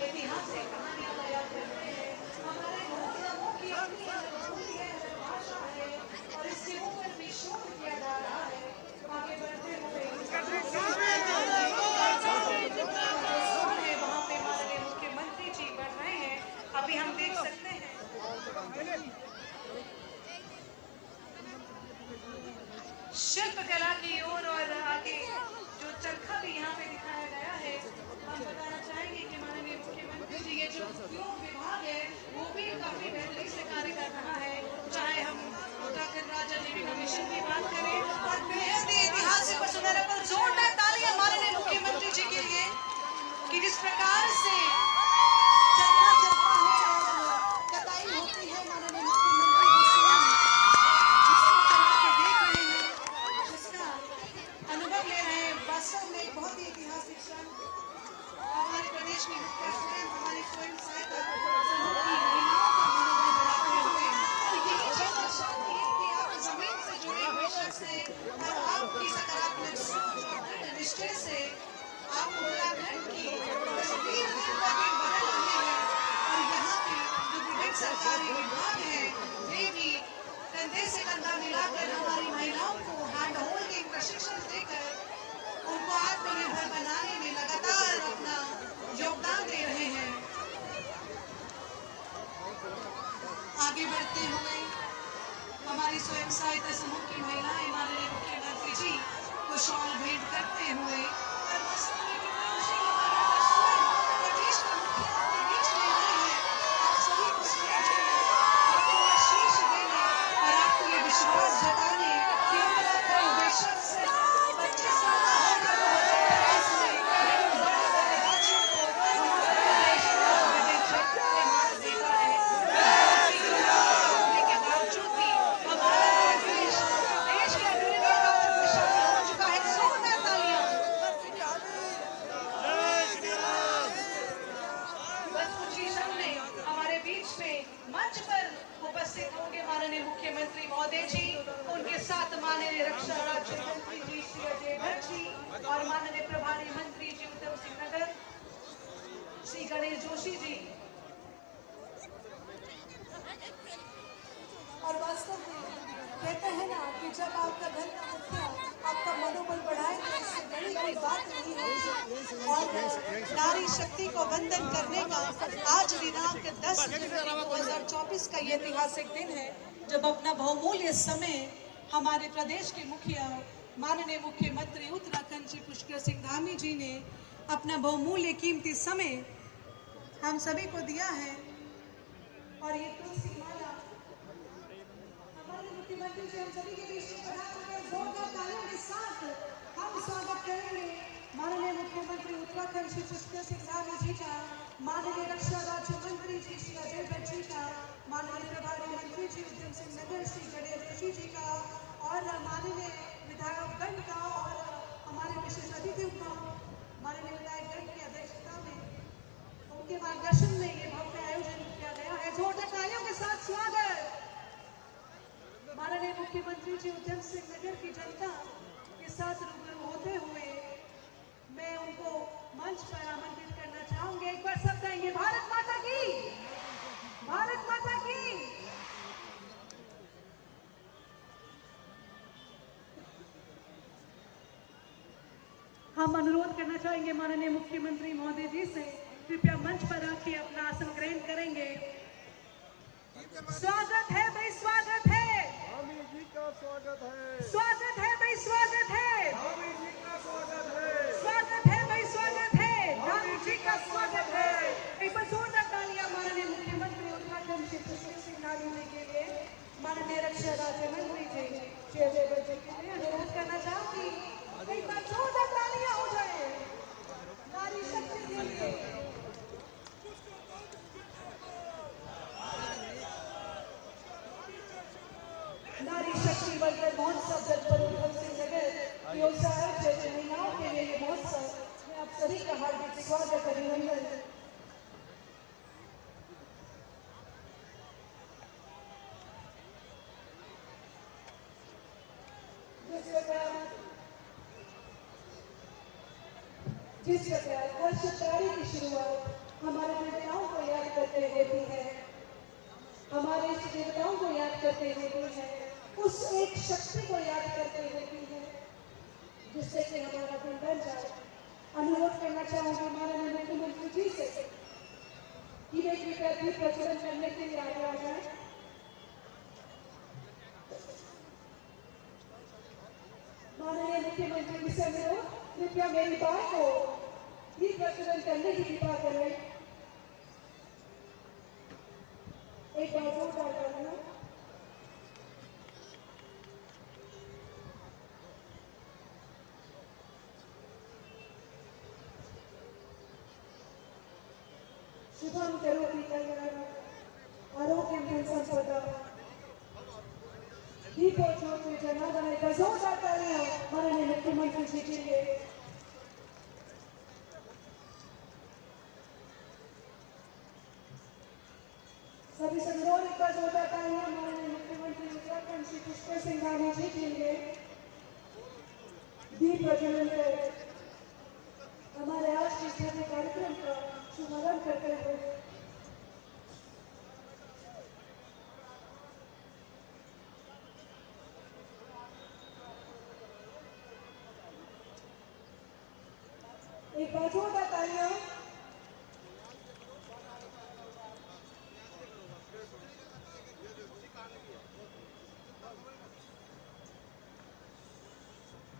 ऐतिहासिक कहानियां बयां करते हैं। हमारे धर्मों की अपनी अलग बोली है, अलग भाषा है और इसके ऊपर भी शोध किया जा रहा है। आगे बढ़ते हुए वहाँ पे माननीय मुख्यमंत्री जी बढ़ रहे हैं, अभी हम देख सकते हैं। शिल्पकला की ओर और आगे जो चरखा भी यहाँ पे दिखाया गया है, हम बताना चाहेंगे कि माननीय मुख्यमंत्री जी ये जो उद्योग विभाग है वो भी काफी बेहतरीन से कार्य कर रहा है। चाहे हम उत्तराखंड राज्य आजीविका मिशन की बात करें और बेहद ही ऐतिहासिक और सुनहरा पर जोरदार तालियां माननीय मुख्यमंत्री जी के लिए कि जिस प्रकार से चरखा चलता है और कटाई होती है माननीय मुख्यमंत्री अनुभव ले रहे हैं। वास्तव में बहुत ही ऐतिहासिक क्षण हमारे प्रदेश की हमारे स्वयं सहायता समूह की महिलाओं का मनोबल बढ़ाते हुए और यही चीज दर्शाती है कि आप जमीन से जुड़े हुए शख्स हैं और आपकी सकारात्मक सोच और दृढ़ निश्चय से आप उत्तराखंड की तस्वीर दिन ब दिन बदल रहे हैं और यहाँ के जो विभिन्न सरकारी विभाग हैं वे भी कंधे से कंधा मिलाकर हमारी महिलाओं को हैंड होल्डिंग प्रशिक्षण देकर उनको आत्मनिर्भर बनाने में लगातार अपना योगदान दे रहे हैं। आगे बढ़ते हुए हमारी स्वयं सहायता समूह की महिलाएं माननीय मुख्यमंत्री जी को शॉल भेंट करते हुए और वास्तव में कितना खुशी हमारा स्वयं प्रदेश का मुख्यमंत्री बीच में आए हैं। आप सभी को समझने, आपको आशीष देने और आपको ये विश्वास जताने कि उत्तराखंड बेशक सिर्फ 25 साल का होकर इसमें बड़े बड़े राज्यों को हमारा प्रदेश विभिन्न क्षेत्रों में मात देता है। होने के बावजूद भी हमारा प्रदेश देश के अग्रणी राज्यों में शामिल हो चुका है। जोरदार तालियां। बस कुछ ही क्षण में हमारे बीच में मंच पर उपस्थित होंगे माननीय मुख्यमंत्री महोदय जी, उनके साथ माननीय रक्षा राज्य मंत्री जी श्री अजय भट्ट जी और माननीय प्रभारी मंत्री जी उधम सिंह नगर श्री गणेश जोशी जी। और वास्तव में कहते हैं ना कि जब आपका घर का मुखिया आपका मनोबल बढ़ाए तो इससे बड़ी कोई बात नहीं है। और नारी शक्ति को वंदन करने का आज दिनांक 10 जनवरी 2024 का ये ऐतिहासिक दिन है जब अपना बहुमूल्य समय हमारे प्रदेश के मुखिया माननीय मुख्यमंत्री उत्तराखंड श्री पुष्कर सिंह धामी जी ने अपना बहुमूल्य कीमती समय हम सभी को दिया है। और ये तुलसी माला हमारे मुख्यमंत्री जी हम सभी के बीच में बढ़ा चुके हैं। जोरदार तालियों के साथ हम स्वागत करेंगे माननीय मुख्यमंत्री उत्तराखंड श्री पुष्कर सिंह धामी जी का, माननीय रक्षा राज्य मंत्री जी श्री अजय भट्ट जी का, माननीय प्रभारी मंत्री जी उधम सिंह नगर श्री गणेश जोशी जी का और माननीय विधायकगण का और हमारे विशेष अतिथियों का माननीय विधायकगण की अध्यक्षता में उनके मार्गदर्शन में ये भव्य आयोजन किया गया है। जोरदार तालियों के साथ स्वागत। माननीय मुख्यमंत्री जी उधम सिंह नगर की जनता के साथ रूबरू होते हुए मैं उनको मंच पर आमंत्रित करना चाहूंगी। एक बार सब कहेंगे भारत माता की, भारत माता की। हम अनुरोध करना चाहेंगे माननीय मुख्यमंत्री महोदय जी से कृपया मंच पर आके अपना आसन ग्रहण करेंगे। स्वागत है भाई, स्वागत है। धामी जी का स्वागत है। स्वागत है भाई, स्वागत है। धामी जी का स्वागत है। स्वागत है भाई, स्वागत है। धामी जी का स्वागत है। एक बार जोरदार तालियां माननीय मुख्यमंत्री उत्तराखंड श्री पुष्कर सिंह धामी जी के लिए, माननीय रक्षा राज्य मंत्री जी श्री अजय भट्ट जी के लिए अनुरोध करना चाहूंगी एक बार जोरदार तालियां हो जाए नारी शक्ति के लिए। व्यवसाय जैसे महिलाओं के लिए ये महोत्सव में आप सभी का हार्दिक स्वागत अभिनंदन। जिस प्रकार हर शिवरात्रि की शुरुआत हमारे देवताओं को याद करते होती है, हमारे इष्ट देवताओं को याद करते होती है, उस एक शक्ति को याद करते होती है जिससे कि हमारा दिन बन जाए। अनुरोध करना चाहूंगी माननीय मुख्यमंत्री जी से कि वे कृपया दीप प्रज्वलन करने के लिए आगे आ जाए। माननीय मुख्यमंत्री जी से अनुरोध, कृपया मेरी बात को दीप प्रज्वलन करने की कृपा करें। एक बार जोरदार तालियां। शुभम करोति कल्याणं आरोग्यं धनसम्पदां दीपो ज्योति जनार्दन। एक बार जोरदार तालियां माननीय मुख्यमंत्री जी के लिए। सभी से अनुरोध, एक बार जोरदार तालियां माननीय मुख्यमंत्री उत्तराखंड श्री पुष्कर सिंह धामी जी के लिए दीप प्रज्वलन कर हमारे आज के इस भव्य कार्यक्रम का शुभारंभ करते हुए एक बार जोरदार तालियां।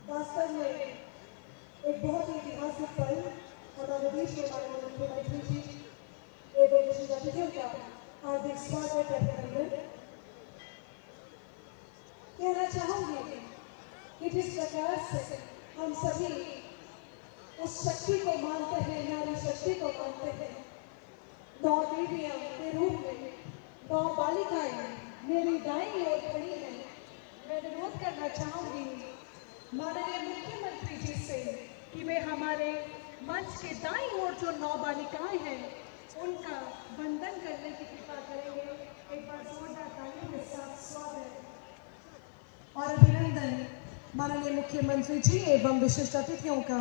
वास्तव में एक बहुत ही ऐतिहासिक पल हमारे देश के माननीय मुख्यमंत्री जी एवं विशिष्ट अतिथियों का हार्दिक स्वागत अभिनंदन। कहना चाहूंगी कि जिस प्रकार से हम सभी उस शक्ति को मानते हैं, नारी शक्ति को मानते हैं, 9 देवियां के रूप में 9 बालिकाएं मेरी दाईं ओर खड़ी हैं। मैं अनुरोध करना चाहूंगी माननीय मुख्यमंत्री जी से कि वे हमारे मंच के दाईं ओर जो 9 बालिकाएं हैं उनका वंदन करने की कृपा करेंगे। एक बार जोरदार तालियों के साथ स्वागत और अभिनंदन माननीय मुख्यमंत्री जी एवं विशिष्ट अतिथियों का।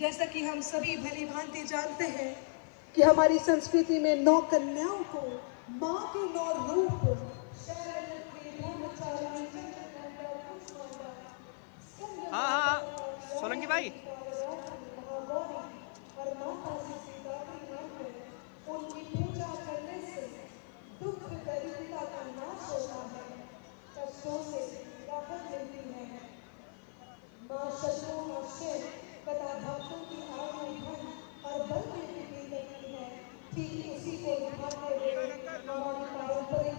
जैसा कि हम सभी भली भांति जानते हैं कि हमारी संस्कृति में 9 कन्याओं को माँ के 9 रूप हाँ सोलंकी भाई और माता उनकी पूजा करने से दुख दरिद्रता का नाश होता है, कष्टों से राहत मिलती है। माँ शत्रुओं का शेर तथा भक्तों की आयु धन और बल में वृद्धि करती है। ठीक उसी को निभाते हुए हमारी पारंपरिक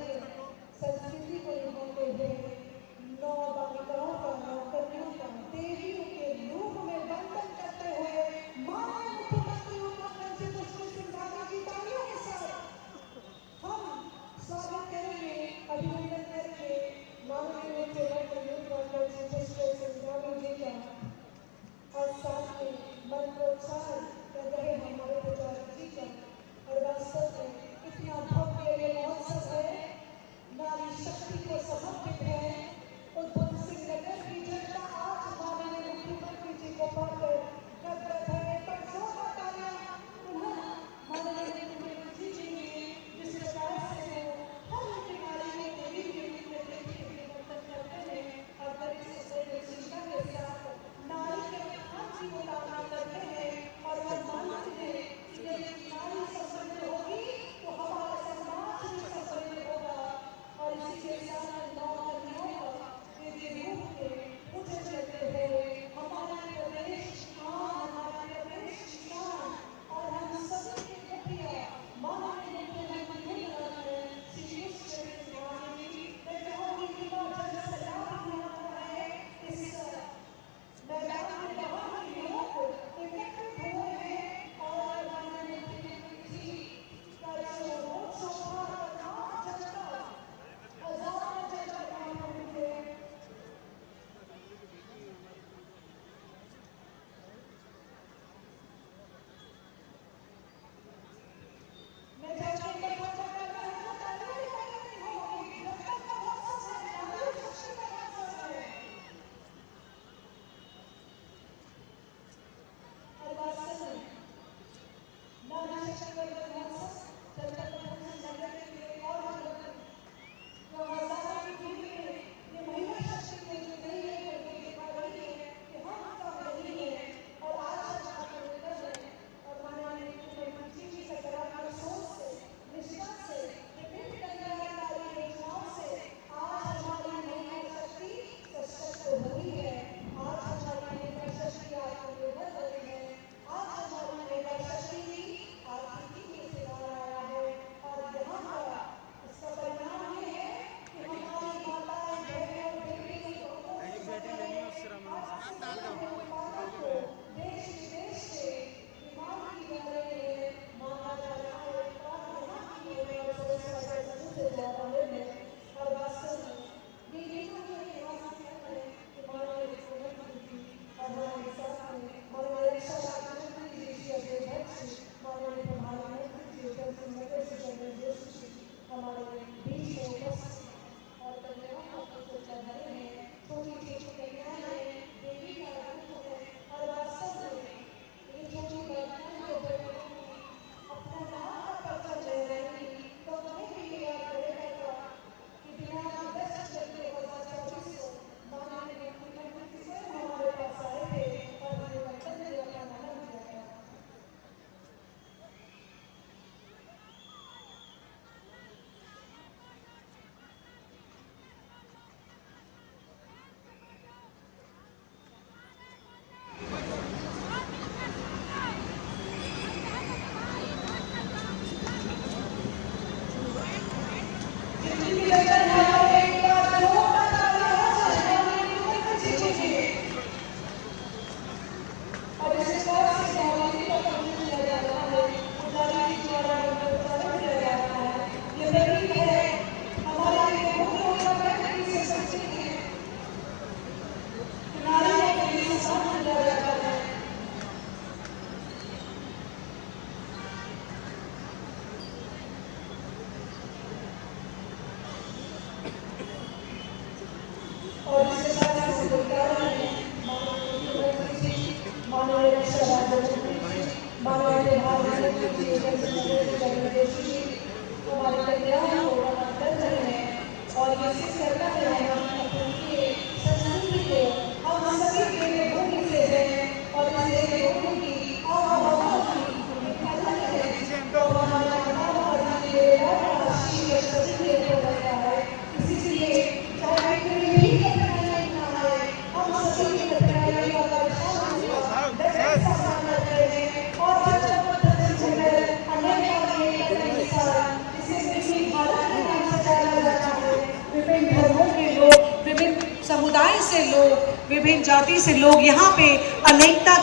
समुदाय से लोग, विभिन्न जाति से लोग यहाँ पे अनेकता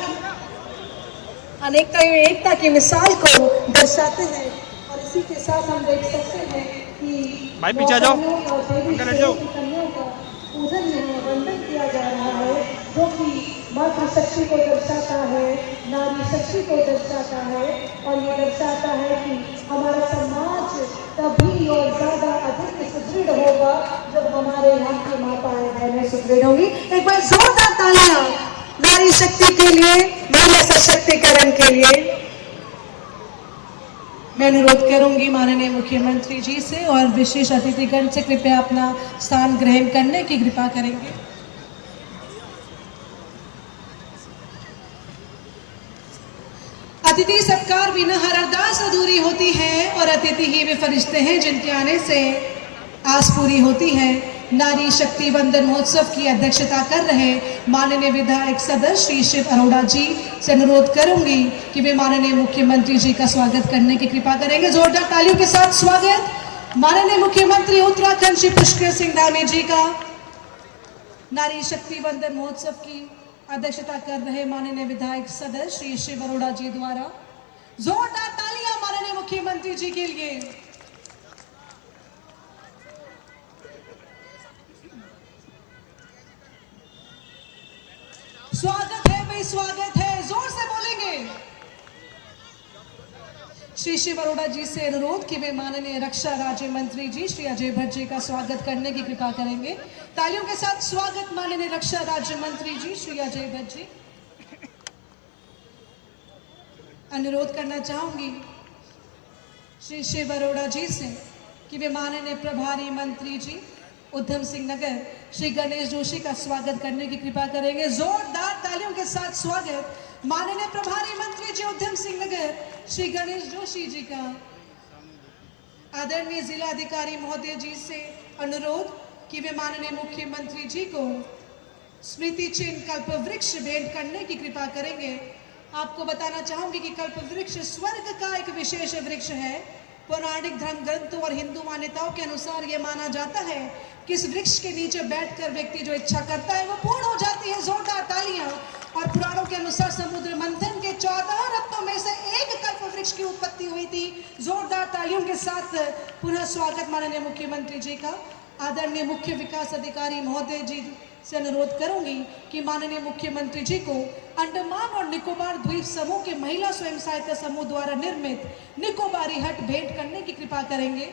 में एकता की मिसाल को दर्शाते हैं। और इसी के साथ हम देख सकते हैं कि भाई पीछे आ जाओ, अंदर बैठ जाओ। कन्याओं का पूजन यहाँ वंदन किया जा रहा है, जो कि मातृशक्ति को दर्शाता है, नारी शक्ति को दर्शाता है। और ये दर्शाता है कि हमारा समाज तभी और ज्यादा अधिक सुदृढ़ होगा जब हमारे यहाँ की माताएं बहनें सुदृढ़ होंगी। एक बार जोरदार तालियां नारी शक्ति के लिए, महिला सशक्तिकरण के लिए। मैं अनुरोध करूंगी माननीय मुख्यमंत्री जी से और विशेष अतिथिगण से कृपया अपना स्थान ग्रहण करने की कृपा करेंगे। अतिथि सत्कार बिना हर अरदास अधूरी होती है और अतिथि ही वे फरिश्ते हैं जिनके आने से आस पूरी होती है। नारी शक्ति वंदन महोत्सव की अध्यक्षता कर रहे माननीय विधायक सदस्य श्री शिव अरोड़ा जी से अनुरोध करूंगी कि वे माननीय मुख्यमंत्री जी का स्वागत करने की कृपा करेंगे। जोरदार तालियों के साथ स्वागत माननीय मुख्यमंत्री उत्तराखंड श्री पुष्कर सिंह धामी जी का। नारी शक्ति वंदन महोत्सव की अध्यक्षता कर रहे माननीय विधायक सदस्य श्री शिव अरोड़ा जी द्वारा जोरदार तालियां माननीय मुख्यमंत्री जी के लिए। स्वागत है भाई, स्वागत है, जोर से बोलेंगे। श्री शिव अरोड़ा जी से अनुरोध कि वे माननीय रक्षा राज्य मंत्री जी श्री अजय भट्ट जी का स्वागत करने की कृपा करेंगे। तालियों के साथ स्वागत माननीय रक्षा राज्य मंत्री जी श्री अजय भट्ट जी। अनुरोध करना चाहूंगी श्री शिव अरोड़ा जी से कि वे माननीय प्रभारी मंत्री जी उधम सिंह नगर श्री गणेश जोशी का स्वागत करने की कृपा करेंगे। जोरदार तालियों के साथ स्वागत माननीय प्रभारी मंत्री जी उधम सिंह नगर श्री गणेश जोशी जी का। आदरणीय जिला अधिकारी महोदय जी से अनुरोध कि वे माननीय मुख्यमंत्री जी को स्मृति चिन्ह कल्प वृक्ष भेंट करने की कृपा करेंगे। आपको बताना चाहूंगी कि कल्प वृक्ष स्वर्ग का एक विशेष वृक्ष है। पौराणिक धर्म ग्रंथों और हिंदू मान्यताओं के अनुसार यह माना जाता है कि इस वृक्ष के नीचे बैठकर व्यक्ति जो इच्छा करता है वो पूर्ण हो जाती है। जोरदार तालियां। और पुराणों के अनुसार समुद्र मंथन के 14 रत्नों में से एक कल्प वृक्ष की उत्पत्ति हुई थी। जोरदार तालियों के साथ पुनः स्वागत माननीय मुख्यमंत्री जी का। आदरणीय मुख्य विकास अधिकारी महोदय जी से अनुरोध करूंगी कि माननीय मुख्यमंत्री जी को अंडमान और निकोबार द्वीप समूह के महिला स्वयं सहायता समूह द्वारा निर्मित निकोबारी हट भेंट करने की कृपा करेंगे।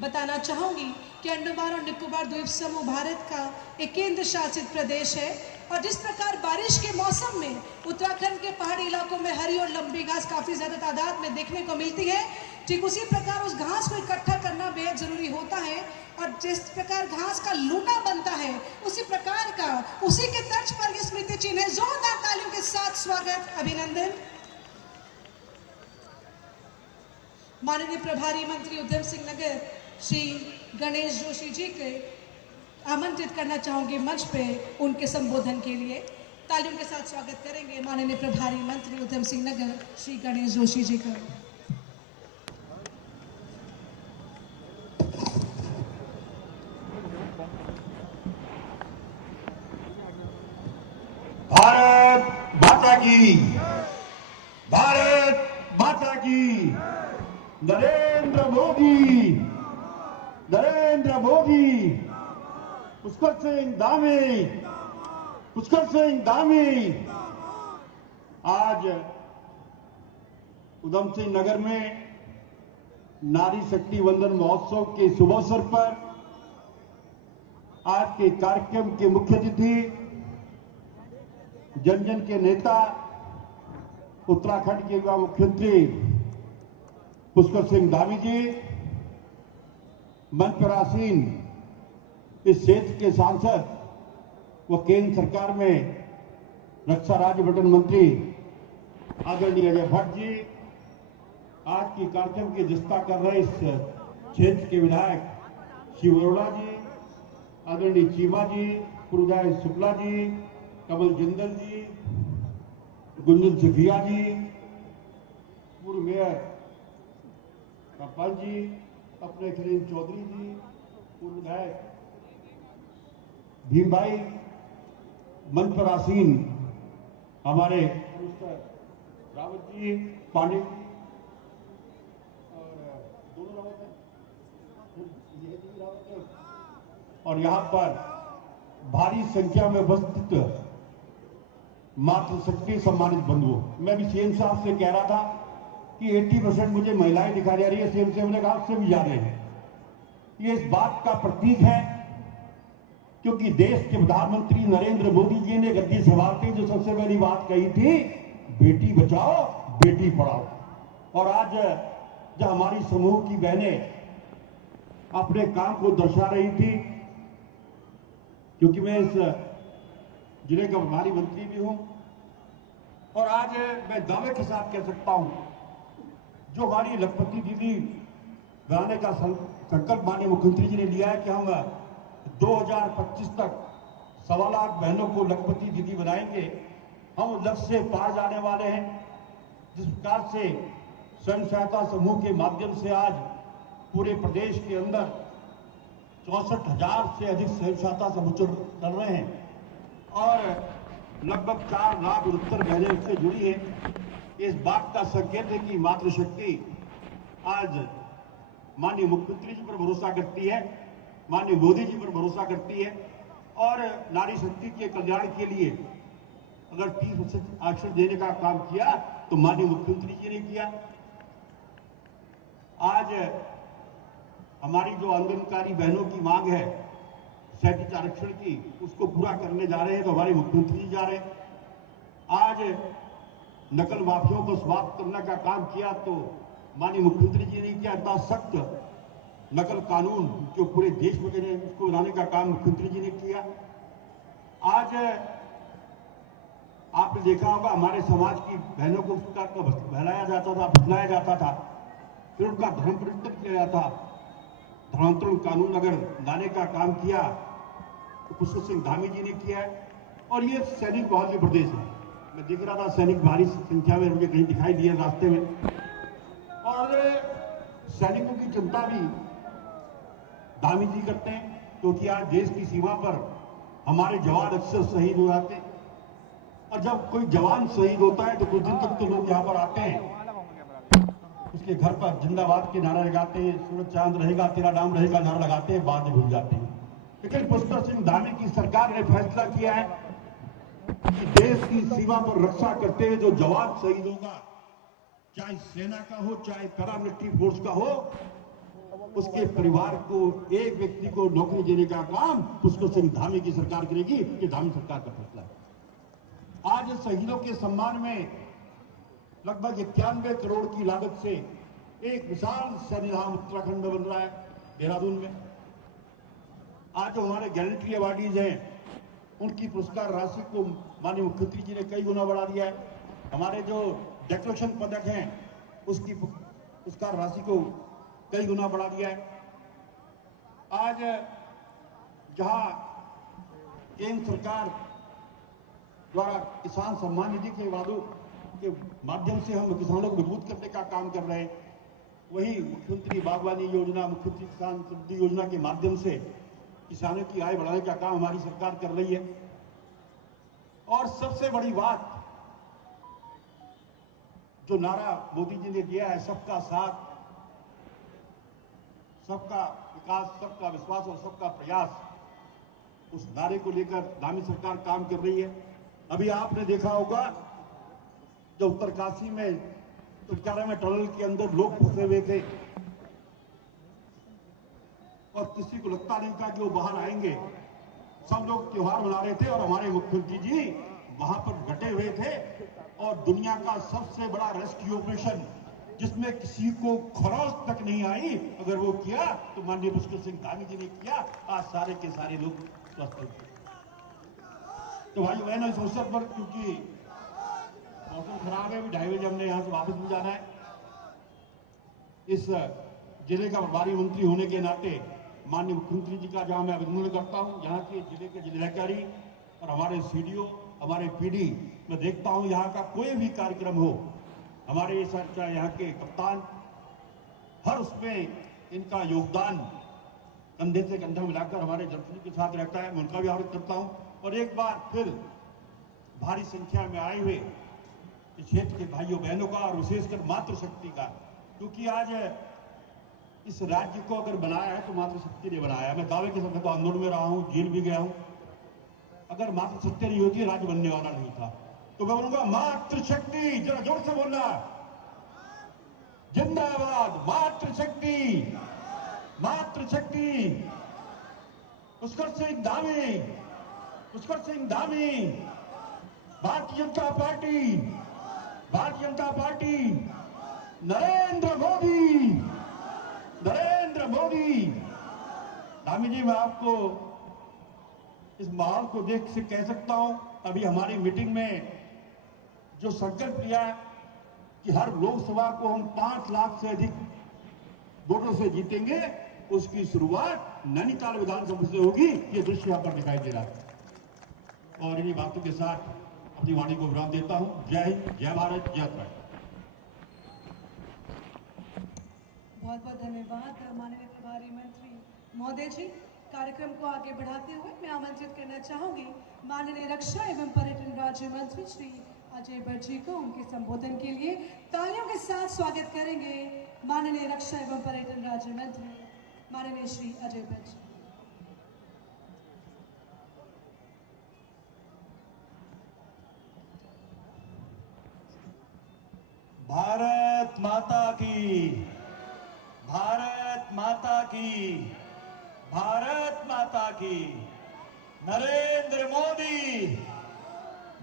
बताना चाहूंगी कि अंडमान और निकोबार द्वीप समूह भारत का एक केंद्र शासित प्रदेश है और जिस प्रकार बारिश के मौसम में उत्तराखंड के पहाड़ी इलाकों में हरी और लंबी घास काफी ज्यादा तादाद में देखने को मिलती है, ठीक उसी प्रकार उस घास को इकट्ठा करना बेहद जरूरी होता है। और जिस प्रकार घास का लूना बनता है उसी प्रकार का उसी के तर्ज पर ये स्मृति चिन्ह है। जोरदार तालियों के साथ स्वागत, अभिनंदन। माननीय प्रभारी मंत्री उधम सिंह नगर श्री गणेश जोशी जी के आमंत्रित करना चाहूंगी मंच पे उनके संबोधन के लिए। तालियों के साथ स्वागत करेंगे माननीय प्रभारी मंत्री उधम सिंह नगर श्री गणेश जोशी जी का। भारत माता की, भारत माता की। नरेंद्र मोदी, नरेंद्र मोदी। पुष्कर सिंह धामी, पुष्कर सिंह धामी। आज उधम सिंह नगर में नारी शक्ति वंदन महोत्सव के शुभ अवसर पर आज के कार्यक्रम के मुख्य अतिथि जन जन के नेता उत्तराखंड के युवा मुख्यमंत्री पुष्कर सिंह धामी जी, मंच पर आसीन इस क्षेत्र के सांसद व केंद्र सरकार में रक्षा राज्य बटन मंत्री आदरणीय अजय भट्ट जी, आज की कार्यक्रम की अध्यक्षता कर रहे इस क्षेत्र के विधायक शिव अरोड़ा जी, आदरणीय चीमा जी, पूर्वोदय शुक्ला जी, कमल जिंदल जी, गुंजन सखिया जी, पूर्व मेयर कपाल जी, अपने खलील चौधरी जी, पूर्व विधायक भीम भाई, मंच पर आसीन हमारे रावत जी, पांडे और दोनों रावत हैं, ये भी रावत है, और यहाँ पर भारी संख्या में उपस्थित मातृशक्ति सम्मानित बंधुओं, मैं भी सीएम साहब से कह रहा था कि 80% मुझे महिलाएं दिखाई जा रही है। सीएम से हमने कहा उससे भी ज्यादा है। ये इस बात का प्रतीक है क्योंकि देश के प्रधानमंत्री नरेंद्र मोदी जी ने गद्दी संभालते जो सबसे पहली बात कही थी, बेटी बचाओ बेटी पढ़ाओ। और आज जब हमारी समूह की बहनें अपने काम को दर्शा रही थी, क्योंकि मैं इस जिले का प्रभारी मंत्री भी हूं, और आज मैं दावे के साथ कह सकता हूं जो हमारी लखपति दीदी बनाने का संकल्प माननीय मुख्यमंत्री जी ने लिया है कि हम 2025 तक 1.25 लाख बहनों को लखपति दीदी बनाएंगे। हम उस लक्ष्य से पार जाने वाले हैं। जिस प्रकार से स्वयं सहायता समूह के माध्यम से आज पूरे प्रदेश के अंदर 64,000 से अधिक स्वयं सहायता समूह चल रहे हैं और लगभग 4,69,000 बहनें उससे जुड़ी है। इस बात का संकेत है कि मातृशक्ति आज माननीय मुख्यमंत्री जी पर भरोसा करती है, माननीय मोदी जी पर भरोसा करती है और नारी शक्ति के कल्याण के लिए अगर 30% आरक्षण देने का काम किया तो माननीय मुख्यमंत्री जी ने किया। आज हमारी जो आंदोलनकारी बहनों की मांग है 37 आरक्षण की, उसको पूरा करने जा रहे हैं तो हमारे मुख्यमंत्री जी जा रहे हैं। आज नकल माफियों को समाप्त करने का काम किया तो माननीय मुख्यमंत्री जी ने किया। इतना सख्त नकल कानून जो पूरे देश में उसको लाने का काम मुख्यमंत्री जी ने किया। आज आपने देखा होगा हमारे समाज की बहनों को उसका बहलाया जाता था, बदलाया जाता था, फिर उनका धर्म परिवर्तन किया जाता। धर्मांतरण कानून अगर लाने का काम किया तो पुष्कर सिंह धामी जी ने किया है। और ये सैनिक बहुल्य प्रदेश है, मैं देख रहा था सैनिक भारी संख्या में मुझे कहीं दिखाई दिए रास्ते में, और सैनिकों की चिंता भी धामी जी करते हैं क्योंकि आज देश की सीमा पर हमारे जवान अक्सर शहीद हो जाते हैं और जब कोई जवान शहीद होता है तो कुछ दिन तक तो लोग यहाँ पर आते हैं, उसके घर पर जिंदाबाद के नारा लगाते हैं, सूरज चांद रहेगा तेरा नाम रहेगा नारा लगाते हैं, बाद में भूल जाते हैं। लेकिन पुष्कर सिंह धामी की सरकार ने फैसला किया है कि देश की सीमा पर रक्षा करते हुए जो जवान शहीद होगा, चाहे सेना का हो चाहे पैरामिलिट्री फोर्स का हो, उसके परिवार को एक व्यक्ति को नौकरी देने का काम पुष्कर सिंह धामी की सरकार करेगी। ये धामी सरकार का फैसला है। आज शहीदों के सम्मान में लगभग 91 करोड़ की लागत से एक विशाल सैन्य धाम उत्तराखंड में बन रहा है, देहरादून में। आज जो हमारे गारंटी अवार्डीज हैं उनकी पुरस्कार राशि को माननीय मुख्यमंत्री जी ने कई गुना बढ़ा दिया है। हमारे जो डेकोरेशन पदक हैं उसकी पुरस्कार राशि को कई गुना बढ़ा दिया है। आज जहां केंद्र सरकार द्वारा किसान सम्मान निधि के वादों के माध्यम से हम किसानों को मजबूत करने का काम कर रहे हैं, वही मुख्यमंत्री बागवानी योजना, मुख्यमंत्री किसान समृद्धि योजना के माध्यम से किसानों की आय बढ़ाने का काम हमारी सरकार कर रही है। और सबसे बड़ी बात जो नारा मोदी जी ने दिया है, सबका साथ, सबका विकास, सबका विश्वास और सबका प्रयास, उस नारे को लेकर धामी सरकार काम कर रही है। अभी आपने देखा होगा जो उत्तरकाशी में टनल के अंदर लोग फंसे हुए थे और किसी को लगता नहीं था कि वो बाहर आएंगे। सब लोग त्योहार मना रहे थे और हमारे मुख्यमंत्री जी वहां पर डटे हुए थे और दुनिया का सबसे बड़ा रेस्क्यू ऑपरेशन जिसमें किसी को खरोच तक नहीं आई, अगर वो किया तो माननीय पुष्कर सिंह धामी जी ने किया। आज सारे के सारे लोग स्वस्थ हो गए। तो भाई बहनों, इस अवसर पर क्योंकि मौसम खराब है, 2:30 बजे हमने यहां से वापस भी जाना है, इस जिले का प्रभारी मंत्री होने के नाते माननीय मुख्यमंत्री जी का जहां मैं अभिनंदन करता हूं, यहाँ के जिले के जिलाधिकारी और हमारे सीडीओ, हमारे पीडी, मैं देखता हूं यहाँ का कोई भी कार्यक्रम हो, हमारे चाहे यहाँ के कप्तान, हर उसमें इनका योगदान कंधे से कंधा मिलाकर हमारे जनप्रतिनिधि के साथ रहता है। मैं उनका भी आभार करता हूं। और एक बार फिर भारी संख्या में आए हुए इस क्षेत्र के भाइयों बहनों का और विशेषकर मातृशक्ति का, क्योंकि आज इस राज्य को अगर बनाया है तो मातृशक्ति ने बनाया। मैं दावे के साथ आंदोलन में रहा हूं, जेल भी गया हूं। अगर मातृशक्ति नहीं होती राज्य बनने वाला नहीं था। तो मैं बोलूंगा मातृशक्ति, जरा जोर से बोलना, जिंदाबाद मातृशक्ति, मातृशक्ति। Pushkar Singh Dhami, Pushkar Singh Dhami, Bharatiya Janata party, Bharatiya Janata party, Narendra Modi, Narendra Modi. धामी जी, मैं आपको इस माहौल को देख से कह सकता हूं, अभी हमारी मीटिंग में जो संकल्प लिया कि हर लोकसभा को हम 5 लाख से अधिक वोटों से जीतेंगे, उसकी शुरुआत नैनीताल विधानसभा से होगी। ये दृश्य यहां पर दिखाई दे रहा है। और इन्हीं बातों के साथ अपनी वाणी को विराम देता हूं। जय हिंद, जय भारत, जय उत्तराखंड। बहुत बहुत धन्यवाद माननीय प्रभारी मंत्री महोदय जी। कार्यक्रम को आगे बढ़ाते हुए मैं आमंत्रित करना चाहूंगी माननीय रक्षा एवं पर्यटन राज्य मंत्री श्री अजय भट्ट जी को उनके संबोधन के लिए तालियों के साथ स्वागत करेंगे। माननीय रक्षा एवं पर्यटन राज्य मंत्री माननीय श्री अजय भट्ट जी। भारत माता की, भारत माता की, भारत माता की। नरेंद्र मोदी।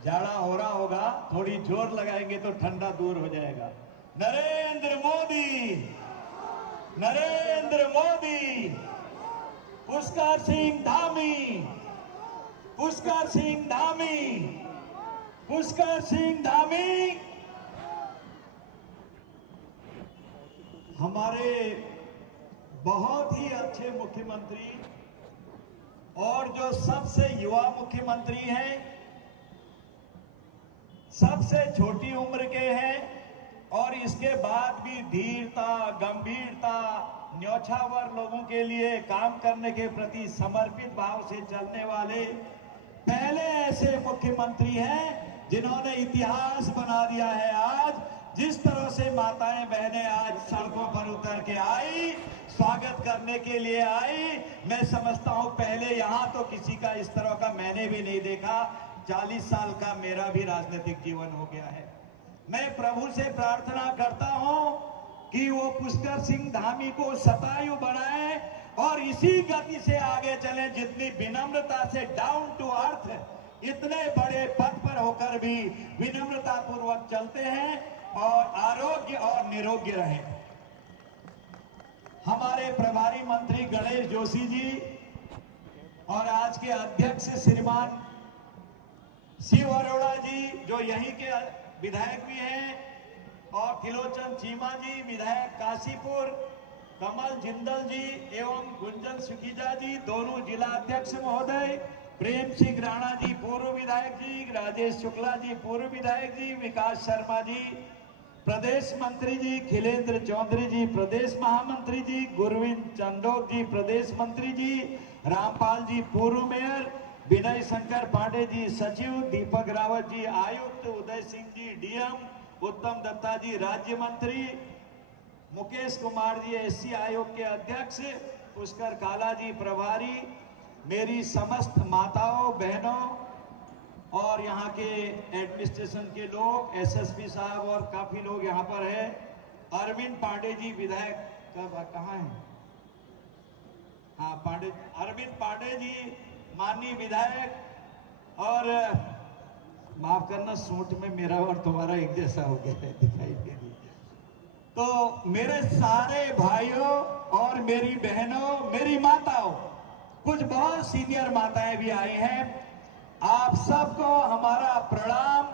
जाड़ा हो रहा होगा, थोड़ी जोर लगाएंगे तो ठंडा दूर हो जाएगा। नरेंद्र मोदी, नरेंद्र मोदी। पुष्कर सिंह धामी, पुष्कर सिंह धामी, पुष्कर सिंह धामी। हमारे बहुत ही अच्छे मुख्यमंत्री और जो सबसे युवा मुख्यमंत्री हैं, सबसे छोटी उम्र के हैं और इसके बाद भी धीरता, गंभीरता, न्योछावर लोगों के लिए काम करने के प्रति समर्पित भाव से चलने वाले पहले ऐसे मुख्यमंत्री हैं जिन्होंने इतिहास बना दिया है। आज जिस तरह से माताएं बहनें आज सड़कों पर उतर के आई, स्वागत करने के लिए आई, मैं समझता हूं पहले यहां तो किसी का इस तरह का मैंने भी नहीं देखा। 40 साल का मेरा भी राजनीतिक जीवन हो गया है। मैं प्रभु से प्रार्थना करता हूं कि वो पुष्कर सिंह धामी को शतायु बनाए और इसी गति से आगे चले, जितनी विनम्रता से डाउन टू अर्थ, इतने बड़े पद पर होकर भी विनम्रता पूर्वक चलते हैं और आरोग्य और निरोग्य रहे। हमारे प्रभारी मंत्री गणेश जोशी जी और आज के अध्यक्ष श्रीमान शिव अरोड़ा जी जो यहीं के विधायक भी हैं, और त्रिलोचन चीमा जी विधायक काशीपुर, कमल जिंदल जी एवं गुंजन सुखीजा जी दोनों जिला अध्यक्ष महोदय, प्रेम सिंह राणा जी पूर्व विधायक जी, राजेश शुक्ला जी पूर्व विधायक जी, विकास शर्मा जी प्रदेश मंत्री जी, खिलेंद्र चौधरी जी प्रदेश महामंत्री जी, गुरविंद चंडोक जी प्रदेश मंत्री जी, रामपाल जी पूर्व मेयर, विनय शंकर पांडे जी सचिव, दीपक रावत जी आयुक्त, उदय सिंह जी डीएम, उत्तम दत्ता जी राज्य मंत्री, मुकेश कुमार जी एससी आयोग के अध्यक्ष, पुष्कर काला जी प्रभारी, मेरी समस्त माताओं बहनों और यहाँ के एडमिनिस्ट्रेशन के लोग, एसएसपी साहब और काफी लोग यहाँ पर है। अरविंद पांडे जी विधायक कहाँ है? हाँ पांडे, अरविंद पांडे जी माननीय विधायक, और माफ करना सूट में मेरा और तुम्हारा एक जैसा हो गया है, दिखाई दे रही। तो मेरे सारे भाइयों और मेरी बहनों, मेरी माताओं, कुछ बहुत सीनियर माताएं भी आई हैं, आप सबको हमारा प्रणाम।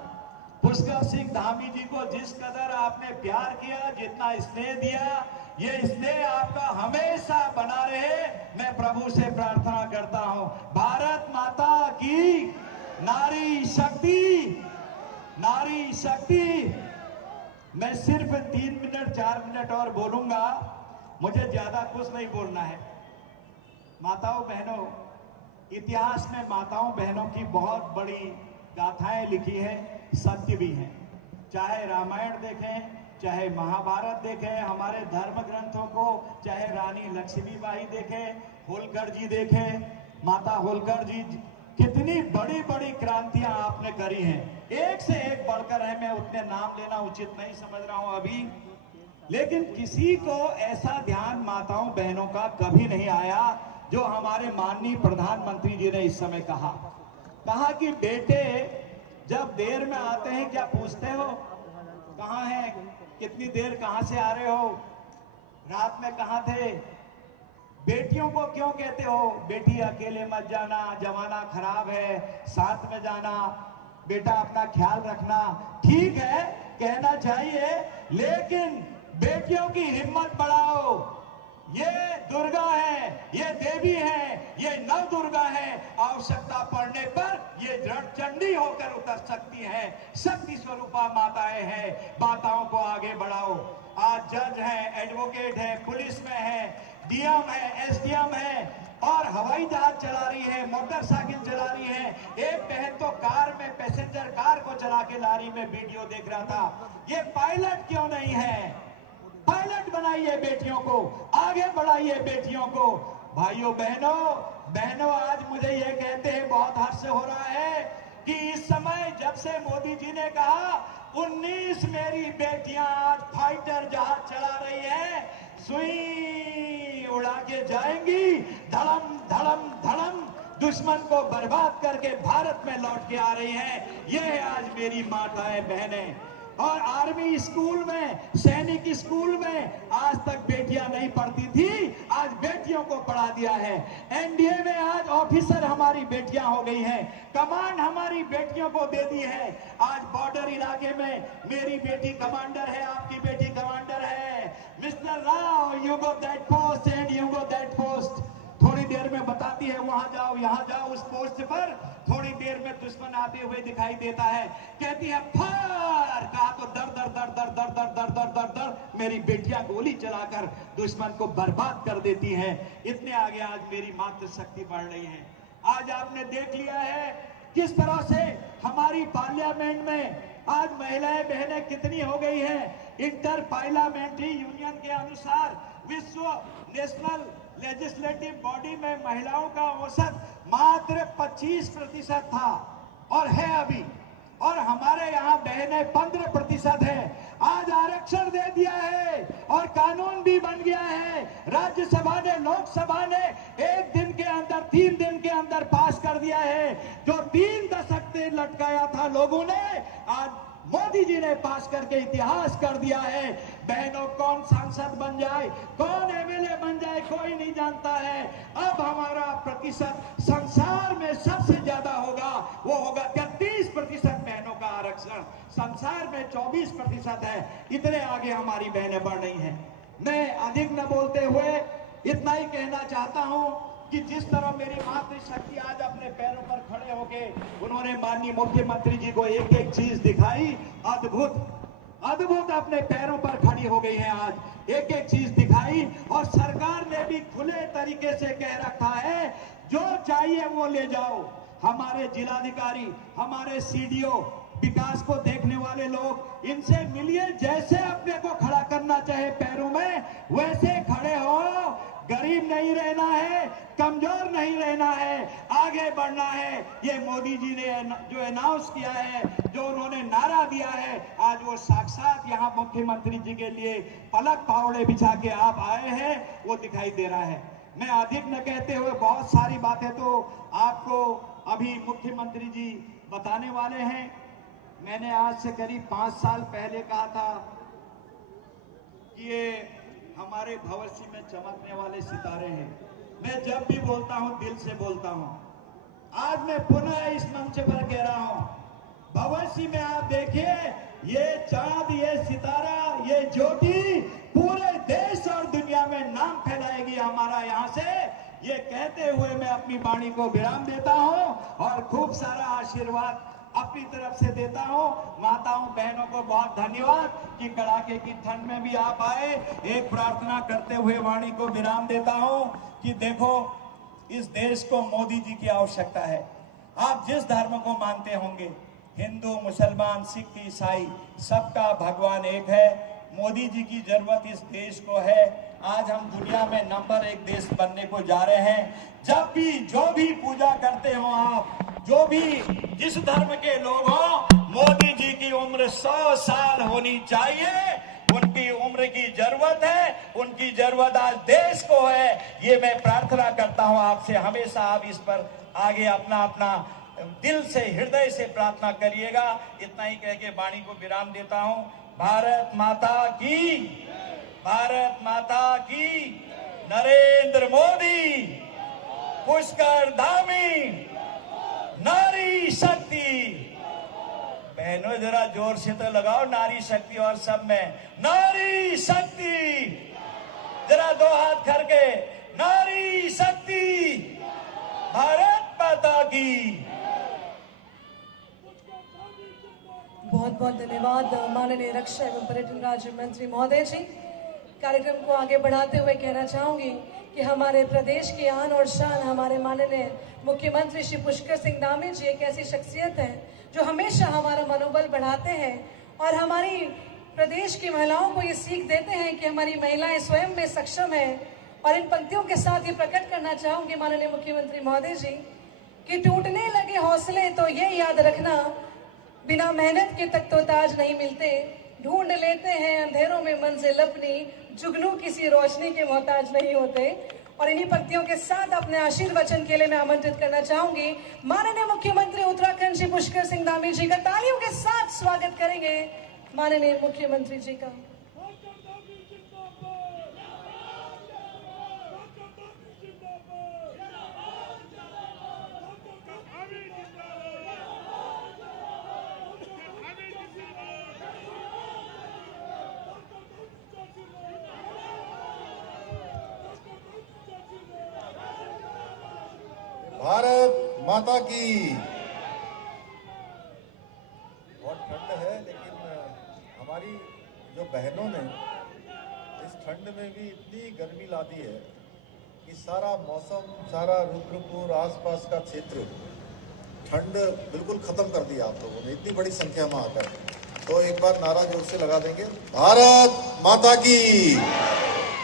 पुष्कर सिंह धामी जी को जिस कदर आपने प्यार किया, जितना स्नेह दिया, ये स्नेह आपका हमेशा बना रहे, मैं प्रभु से प्रार्थना करता हूं। भारत माता की, नारी शक्ति, नारी शक्ति। मैं सिर्फ 3 मिनट 4 मिनट और बोलूंगा, मुझे ज्यादा कुछ नहीं बोलना है। माताओं बहनों, इतिहास में माताओं बहनों की बहुत बड़ी गाथाएं लिखी है, सत्य भी हैं। चाहे रामायण देखें, चाहे महाभारत देखें, हमारे धर्म ग्रंथों को, चाहे रानी लक्ष्मीबाई देखें, होलकर जी देखें, माता होलकर जी, कितनी बड़ी बड़ी क्रांतियां आपने करी हैं, एक से एक बढ़कर है। मैं उतने नाम लेना उचित नहीं समझ रहा हूं अभी, लेकिन किसी को ऐसा ध्यान माताओं बहनों का कभी नहीं आया जो हमारे माननीय प्रधानमंत्री जी ने इस समय कहा कि बेटे जब देर में आते हैं क्या पूछते हो कहां है, कितनी देर कहां से आ रहे हो, रात में कहां थे, बेटियों को क्यों कहते हो बेटी अकेले मत जाना, जमाना खराब है, साथ में जाना, बेटा अपना ख्याल रखना। ठीक है कहना चाहिए, लेकिन बेटियों की हिम्मत बढ़ाओ। ये दुर्गा है, ये देवी है, ये नव दुर्गा है, आवश्यकता पड़ने पर ये रणचंडी होकर उतर सकती है। शक्ति स्वरूपा माताएं हैं, माताओं को आगे बढ़ाओ। आज जज है, एडवोकेट है, पुलिस में है, डीएम है, एसडीएम है, और हवाई जहाज चला रही है, मोटरसाइकिल चला रही है। एक बहन तो कार में, पैसेंजर कार को चला के ला रही, में वीडियो देख रहा था। ये पायलट क्यों नहीं है? पायलट बनाइए बेटियों को, आगे बढ़ाइए बेटियों को। भाइयों बहनों आज मुझे ये कहते हैं बहुत हर्ष हो रहा है कि इस समय जब से मोदी जी ने कहा 19 मेरी बेटियां आज फाइटर जहाज चला रही है, सुई उड़ा के जाएंगी, धड़म धड़म धड़म दुश्मन को बर्बाद करके भारत में लौट के आ रही है। ये है आज मेरी माताएं बहनें। और आर्मी स्कूल में, सैनिक स्कूल में आज तक बेटियां नहीं पढ़ती थी, आज बेटियों को पढ़ा दिया है। एनडीए में आज ऑफिसर हमारी बेटियां हो गई हैं, कमांड हमारी बेटियों को दे दी है। आज बॉर्डर इलाके में मेरी बेटी कमांडर है, आपकी बेटी कमांडर है। Mister Rao, you go that post and you go that post. थोड़ी देर में बताती है वहां जाओ, यहां जाओ, उस पोस्ट पर। थोड़ी देर में दुश्मन आते हुए दिखाई देता है, कहती है फायर, कहा तो दर दर दर दर दर दर दर दर दर दर मेरी बेटियां गोली चलाकर दुश्मन को बर्बाद कर देती हैं। इतने आगे आज मेरी मातृशक्ति बढ़ रही है। आज आपने देख लिया है किस तरह से हमारी पार्लियामेंट में आज महिलाएं बहनें कितनी हो गई हैं। इंटर पार्लियामेंट्री यूनियन के अनुसार विश्व नेशनल लेजिस्लेटिव बॉडी में महिलाओं का औसत मात्र 25% था और है अभी, और हमारे यहाँ बहनें 15% है। आज आरक्षण दे दिया है और कानून भी बन गया है। राज्यसभा ने, लोकसभा ने 1 दिन के अंदर, 3 दिन के अंदर पास कर दिया है। जो 3 दशक से लटकाया था लोगों ने, आज मोदी जी ने पास करके इतिहास कर दिया है। बहनों, कौन सांसद बन जाए, कौन एमएलए बन जाए, कोई नहीं जानता है। अब हमारा प्रतिशत संसार में सबसे ज्यादा होगा, वो होगा 33% बहनों का आरक्षण। संसार में 24% है। इतने आगे हमारी बहनें बढ़ रही हैं। मैं अधिक न बोलते हुए इतना ही कहना चाहता हूं कि जिस तरह मेरी मातृशक्ति आज अपने पैरों पर खड़े होके उन्होंने माननीय मुख्यमंत्री जी को एक एक चीज दिखाई, अद्भुत अपने पैरों पर खड़ी हो गई है। आज एक एक चीज दिखाई, और सरकार ने भी खुले तरीके से कह रखा है जो चाहिए वो ले जाओ। हमारे जिलाधिकारी, हमारे सीडीओ, विकास को देखने वाले लोग, इनसे मिलिए। जैसे अपने को खड़ा करना चाहे पैरों में, वैसे खड़े हो। गरीब नहीं रहना है, कमजोर नहीं रहना है, आगे बढ़ना है। ये मोदी जी ने जो अनाउंस किया है, जो उन्होंने नारा दिया है, आज वो साक्षात यहाँ मुख्यमंत्री जी के लिए पलक पावड़े बिछा के आप आए हैं, वो दिखाई दे रहा है। मैं अधिक न कहते हुए, बहुत सारी बातें तो आपको अभी मुख्यमंत्री जी बताने वाले हैं। मैंने आज से करीब 5 साल पहले कहा था कि ये हमारे भविष्य में चमकने वाले सितारे हैं। मैं जब भी बोलता हूं दिल से बोलता हूं। आज मैं पुनः इस मंच पर कह रहा हूं, भविष्य में आप देखिए, ये चांद, ये सितारा, ये ज्योति पूरे देश और दुनिया में नाम फैलाएगी हमारा। यहाँ से ये कहते हुए मैं अपनी वाणी को विराम देता हूं और खूब सारा आशीर्वाद अपनी तरफ से देता हूं। माताओं बहनों को बहुत धन्यवाद कि कड़ाके की ठंड में भी आप आए। एक प्रार्थना करते हुए वाणी को विराम देता हूं कि देखो, इस देश को मोदी जी की आवश्यकता है। आप जिस धर्म को मानते होंगे, हिंदू, मुसलमान, सिख, ईसाई सबका भगवान एक है। मोदी जी की जरूरत इस देश को है। आज हम दुनिया में नंबर 1 देश बनने को जा रहे हैं। जब भी जो भी पूजा करते हो आप, जो भी जिस धर्म के लोग हो, मोदी जी की उम्र 100 साल होनी चाहिए। उनकी उम्र की जरूरत है, उनकी जरूरत आज देश को है। ये मैं प्रार्थना करता हूं आपसे, हमेशा आप इस पर आगे अपना अपना दिल से, हृदय से प्रार्थना करिएगा। इतना ही कह के वाणी को विराम देता हूं। भारत माता की, भारत माता की। नरेंद्र मोदी, पुष्कर धामी, नारी शक्ति। बहनों जरा जोर से तो लगाओ नारी शक्ति, और सब में नारी शक्ति। जरा 2 हाथ करके नारी शक्ति, भारत माता की। बहुत बहुत धन्यवाद माननीय रक्षा एवं पर्यटन राज्य मंत्री महोदय जी। कार्यक्रम को आगे बढ़ाते हुए कहना चाहूंगी कि हमारे प्रदेश की आन और शान हमारे माननीय मुख्यमंत्री श्री पुष्कर सिंह धामी जी एक ऐसी शख्सियत है जो हमेशा हमारा मनोबल बढ़ाते हैं और हमारी प्रदेश की महिलाओं को ये सीख देते हैं कि हमारी महिलाएं स्वयं में सक्षम है। और इन पंक्तियों के साथ ये प्रकट करना चाहूंगी माननीय मुख्यमंत्री महोदय जी कि टूटने लगे हौसले तो ये याद रखना, बिना मेहनत के तक तो ताज नहीं मिलते। ढूंढ लेते हैं अंधेरों में मंजिल अपनी, जुगनू किसी रोशनी के मोहताज नहीं होते। और इन्हीं पंक्तियों के साथ अपने आशीर्वचन के लिए मैं आमंत्रित करना चाहूंगी माननीय मुख्यमंत्री उत्तराखंड श्री पुष्कर सिंह धामी जी का। तालियों के साथ स्वागत करेंगे माननीय मुख्यमंत्री जी का। भारत माता की। बहुत ठंड है, लेकिन हमारी जो बहनों ने इस ठंड में भी इतनी गर्मी ला दी है कि सारा मौसम, सारा रुद्रपुर आसपास का क्षेत्र ठंड बिल्कुल खत्म कर दिया आप लोगों ने इतनी बड़ी संख्या में आकर। तो एक बार नारा जोर से लगा देंगे, भारत माता की,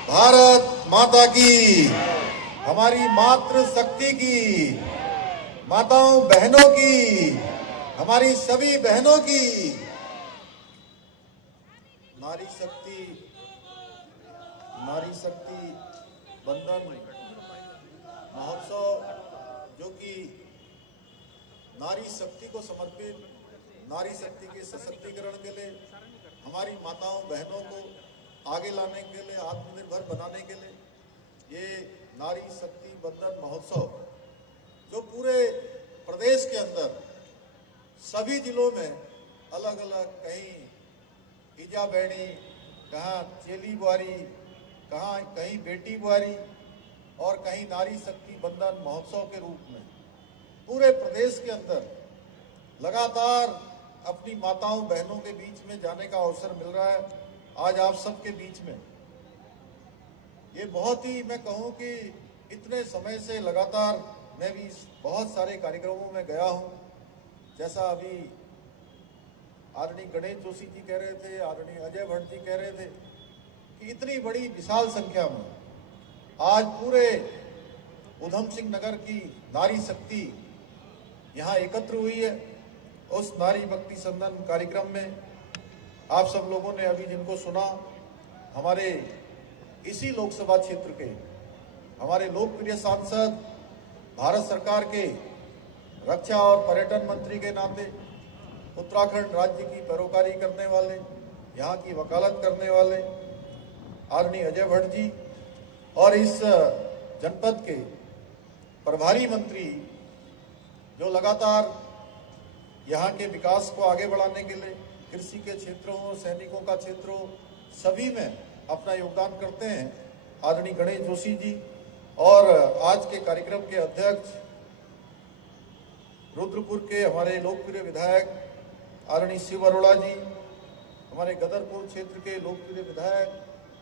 भारत माता की। हमारी मातृ शक्ति की, माताओं बहनों की, हमारी सभी बहनों की नारी शक्ति, नारी शक्ति बंधन महोत्सव, जो कि नारी शक्ति को समर्पित, नारी शक्ति के सशक्तिकरण के लिए, हमारी माताओं बहनों को आगे लाने के लिए, आत्मनिर्भर बनाने के लिए ये नारी शक्ति बंधन महोत्सव, जो पूरे प्रदेश के अंदर सभी जिलों में अलग अलग, कहीं ईजा बहनी, कहाँ चेली बुआरी, कहीं बेटी बुआरी और कहीं नारी शक्ति बंधन महोत्सव के रूप में पूरे प्रदेश के अंदर लगातार अपनी माताओं बहनों के बीच में जाने का अवसर मिल रहा है। आज आप सबके बीच में ये बहुत ही, मैं कहूँ कि इतने समय से लगातार मैं भी बहुत सारे कार्यक्रमों में गया हूँ। जैसा अभी आदरणीय गणेश जोशी जी कह रहे थे, आदरणीय अजय भट्ट जी कह रहे थे कि इतनी बड़ी विशाल संख्या में आज पूरे उधम सिंह नगर की नारी शक्ति यहाँ एकत्र हुई है। उस नारी भक्ति संदन कार्यक्रम में आप सब लोगों ने अभी जिनको सुना, हमारे इसी लोकसभा क्षेत्र के हमारे लोकप्रिय सांसद, भारत सरकार के रक्षा और पर्यटन मंत्री के नाते उत्तराखंड राज्य की पैरोकारी करने वाले, यहाँ की वकालत करने वाले आदरणीय अजय भट्ट जी, और इस जनपद के प्रभारी मंत्री जो लगातार यहाँ के विकास को आगे बढ़ाने के लिए कृषि के क्षेत्रों, सैनिकों का क्षेत्रों, सभी में अपना योगदान करते हैं, आदरणीय गणेश जोशी जी, और आज के कार्यक्रम के अध्यक्ष रुद्रपुर के हमारे लोकप्रिय विधायक आदरणीय शिव अरोड़ा जी, हमारे गदरपुर क्षेत्र के लोकप्रिय विधायक,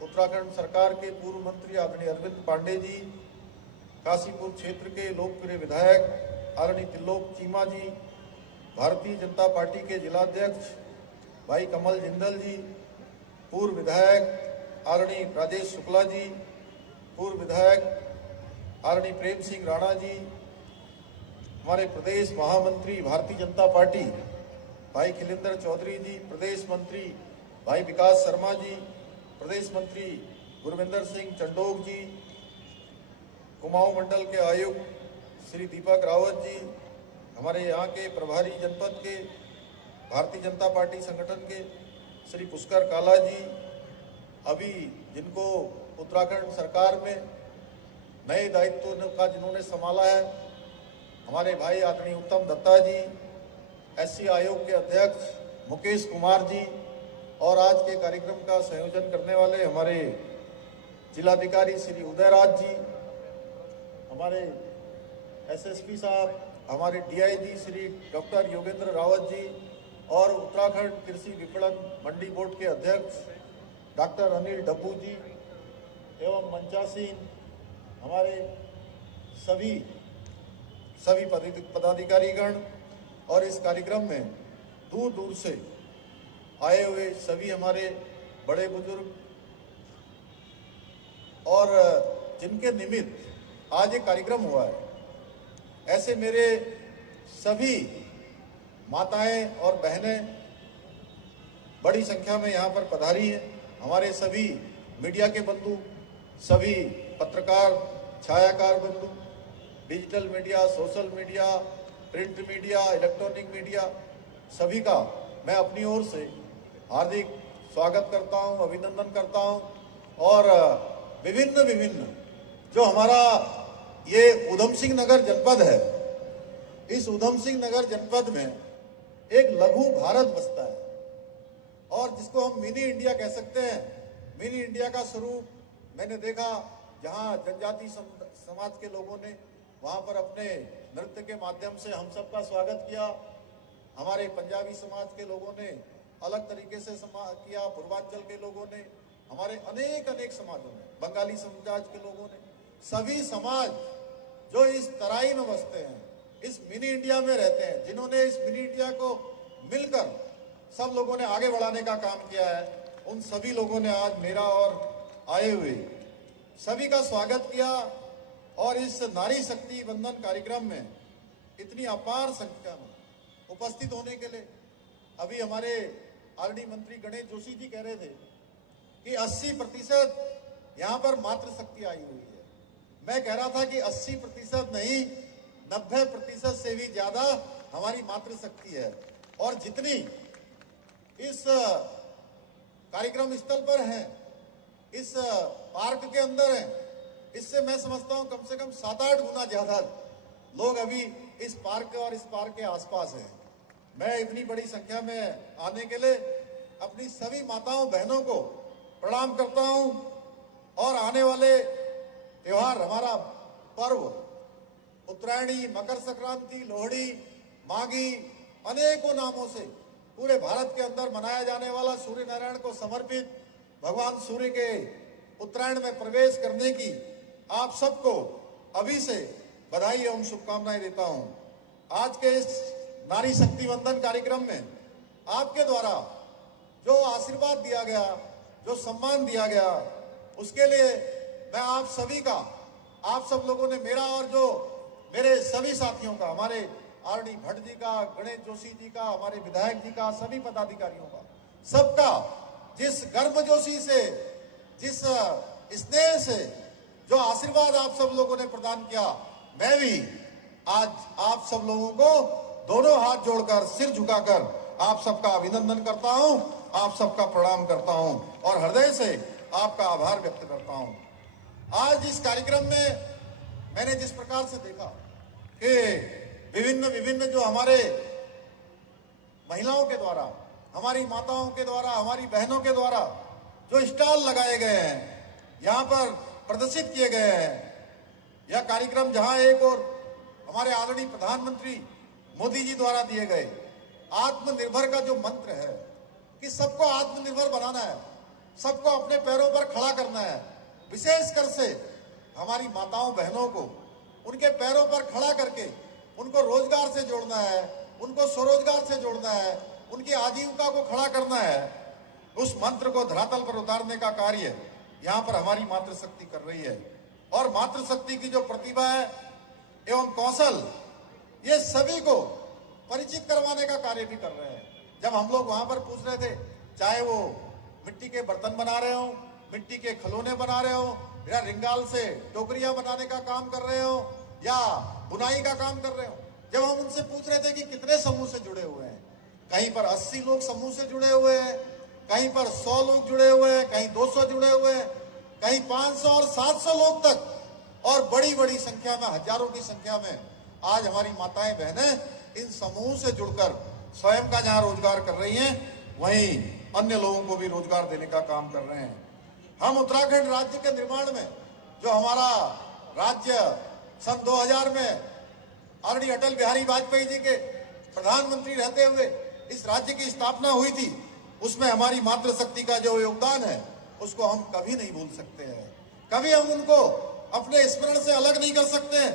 उत्तराखंड सरकार के पूर्व मंत्री आदरणीय अरविंद पांडे जी, काशीपुर क्षेत्र के लोकप्रिय विधायक आदरणीय त्रिलोक चीमा जी, भारतीय जनता पार्टी के जिलाध्यक्ष भाई कमल जिंदल जी, पूर्व विधायक आदरणीय राजेश शुक्ला जी, पूर्व विधायक आदरणीय प्रेम सिंह राणा जी, हमारे प्रदेश महामंत्री भारतीय जनता पार्टी भाई खिलेंद्र चौधरी जी, प्रदेश मंत्री भाई विकास शर्मा जी, प्रदेश मंत्री गुरविंदर सिंह चंडोक जी, कुमाऊं मंडल के आयुक्त श्री दीपक रावत जी, हमारे यहाँ के प्रभारी जनपद के भारतीय जनता पार्टी संगठन के श्री पुष्कर काला जी, अभी जिनको उत्तराखंड सरकार में नए दायित्व का जिन्होंने संभाला है, हमारे भाई आदरणीय उत्तम दत्ता जी, एससी आयोग के अध्यक्ष मुकेश कुमार जी, और आज के कार्यक्रम का संयोजन करने वाले हमारे जिलाधिकारी श्री उदयराज जी, हमारे एसएसपी साहब, हमारे डीआईजी श्री डॉक्टर योगेंद्र रावत जी, और उत्तराखंड कृषि विपणन मंडी बोर्ड के अध्यक्ष डॉक्टर अनिल डब्बू जी, एवं मंचासीन हमारे सभी पदाधिकारीगण, और इस कार्यक्रम में दूर दूर से आए हुए सभी हमारे बड़े बुजुर्ग, और जिनके निमित्त आज ये कार्यक्रम हुआ है, ऐसे मेरे सभी माताएं और बहनें बड़ी संख्या में यहाँ पर पधारी हैं। हमारे सभी मीडिया के बंधु, सभी पत्रकार, छायाकार बंधु, digital media, social media, print media, electronic media, सभी का मैं अपनी ओर से हार्दिक स्वागत करता हूं, अभिनंदन करता हूं। और विभिन्न जो हमारा ये ऊधम सिंह नगर जनपद है, इस ऊधम सिंह नगर जनपद में एक लघु भारत बसता है, और जिसको हम मिनी इंडिया कह सकते हैं। मिनी इंडिया का स्वरूप मैंने देखा, जहां जनजाति समाज के लोगों ने वहां पर अपने नृत्य के माध्यम से हम सबका स्वागत किया। हमारे पंजाबी समाज के लोगों ने अलग तरीके से किया, पूर्वांचल के लोगों ने, हमारे अनेक समाजों ने, बंगाली समाज के लोगों ने, सभी समाज जो इस तराई में बसते हैं, इस मिनी इंडिया में रहते हैं, जिन्होंने इस मिनी इंडिया को मिलकर सब लोगों ने आगे बढ़ाने का काम किया है, उन सभी लोगों ने आज मेरा और आए हुए सभी का स्वागत किया। और इस नारी शक्ति वंदन कार्यक्रम में इतनी अपार संख्या में उपस्थित होने के लिए, अभी हमारे आरडी मंत्री गणेश जोशी जी कह रहे थे कि 80% यहाँ पर मातृशक्ति आई हुई है। मैं कह रहा था कि 80% नहीं, 90% से भी ज्यादा हमारी मातृशक्ति है। और जितनी इस कार्यक्रम स्थल पर हैं, इस पार्क के अंदर हैं, इससे मैं समझता हूं कम से कम 7-8 गुना ज्यादा लोग अभी इस पार्क और इस पार्क के आसपास हैं। मैं इतनी बड़ी संख्या में आने के लिए अपनी सभी माताओं बहनों को प्रणाम करता हूं। और आने वाले त्योहार, हमारा पर्व उत्तरायणी, मकर संक्रांति, लोहड़ी, माघी, अनेकों नामों से पूरे भारत के अंदर मनाया जाने वाला सूर्य नारायण को समर्पित भगवान सूर्य के उत्तरायण में प्रवेश करने की आप सबको अभी से बधाई एवं शुभकामनाएं देता हूं। आज के इस नारी शक्ति वंदन कार्यक्रम में आपके द्वारा जो आशीर्वाद दिया गया, जो सम्मान दिया गया, उसके लिए मैं आप सभी का, आप सब लोगों ने मेरा और जो मेरे सभी साथियों का, हमारे आरडी भट्ट जी का, गणेश जोशी जी का, हमारे विधायक जी का, सभी पदाधिकारियों का, सबका जिस गर्मजोशी से, जिस स्नेह से जो आशीर्वाद आप सब लोगों ने प्रदान किया, मैं भी आज आप सब लोगों को दोनों हाथ जोड़कर, सिर झुकाकर आप सबका अभिनंदन करता हूं, आप सबका प्रणाम करता हूं और हृदय से आपका आभार व्यक्त करता हूं। आज इस कार्यक्रम में मैंने जिस प्रकार से देखा कि विभिन्न जो हमारे महिलाओं के द्वारा, हमारी माताओं के द्वारा, हमारी बहनों के द्वारा जो स्टॉल लगाए गए हैं, यहाँ पर प्रदर्शित किए गए हैं, यह कार्यक्रम जहां एक और हमारे आदरणीय प्रधानमंत्री मोदी जी द्वारा दिए गए आत्मनिर्भर का जो मंत्र है कि सबको आत्मनिर्भर बनाना है, सबको अपने पैरों पर खड़ा करना है, विशेषकर से हमारी माताओं बहनों को उनके पैरों पर खड़ा करके उनको रोजगार से जोड़ना है, उनको स्वरोजगार से जोड़ना है, उनकी आजीविका को खड़ा करना है, उस मंत्र को धरातल पर उतारने का कार्य यहाँ पर हमारी मातृशक्ति कर रही है। और मातृशक्ति की जो प्रतिभा है एवं कौशल, ये सभी को परिचित करवाने का कार्य भी कर रहे हैं। जब हम लोग वहां पर पूछ रहे थे, चाहे वो मिट्टी के बर्तन बना रहे हो, मिट्टी के खिलौने बना रहे हो, या रिंगाल से टोकरियां बनाने का काम कर रहे हो, या बुनाई का काम कर रहे हो, जब हम उनसे पूछ रहे थे कि कितने समूह से जुड़े हुए हैं, कहीं पर 80 लोग समूह से जुड़े हुए हैं, कहीं पर 100 लोग जुड़े हुए हैं, कहीं 200 जुड़े हुए हैं, कहीं 500 और 700 लोग तक, और बड़ी बड़ी संख्या में, हजारों की संख्या में आज हमारी माताएं बहनें इन समूह से जुड़कर स्वयं का जहां रोजगार कर रही हैं, वहीं अन्य लोगों को भी रोजगार देने का काम कर रहे हैं। हम उत्तराखंड राज्य के निर्माण में, जो हमारा राज्य सन 2000 में आदरणीय अटल बिहारी वाजपेयी जी के प्रधानमंत्री रहते हुए इस राज्य की स्थापना हुई थी, उसमें हमारी मातृशक्ति का जो योगदान है उसको हम कभी नहीं भूल सकते हैं, कभी हम उनको अपने स्मरण से अलग नहीं कर सकते हैं।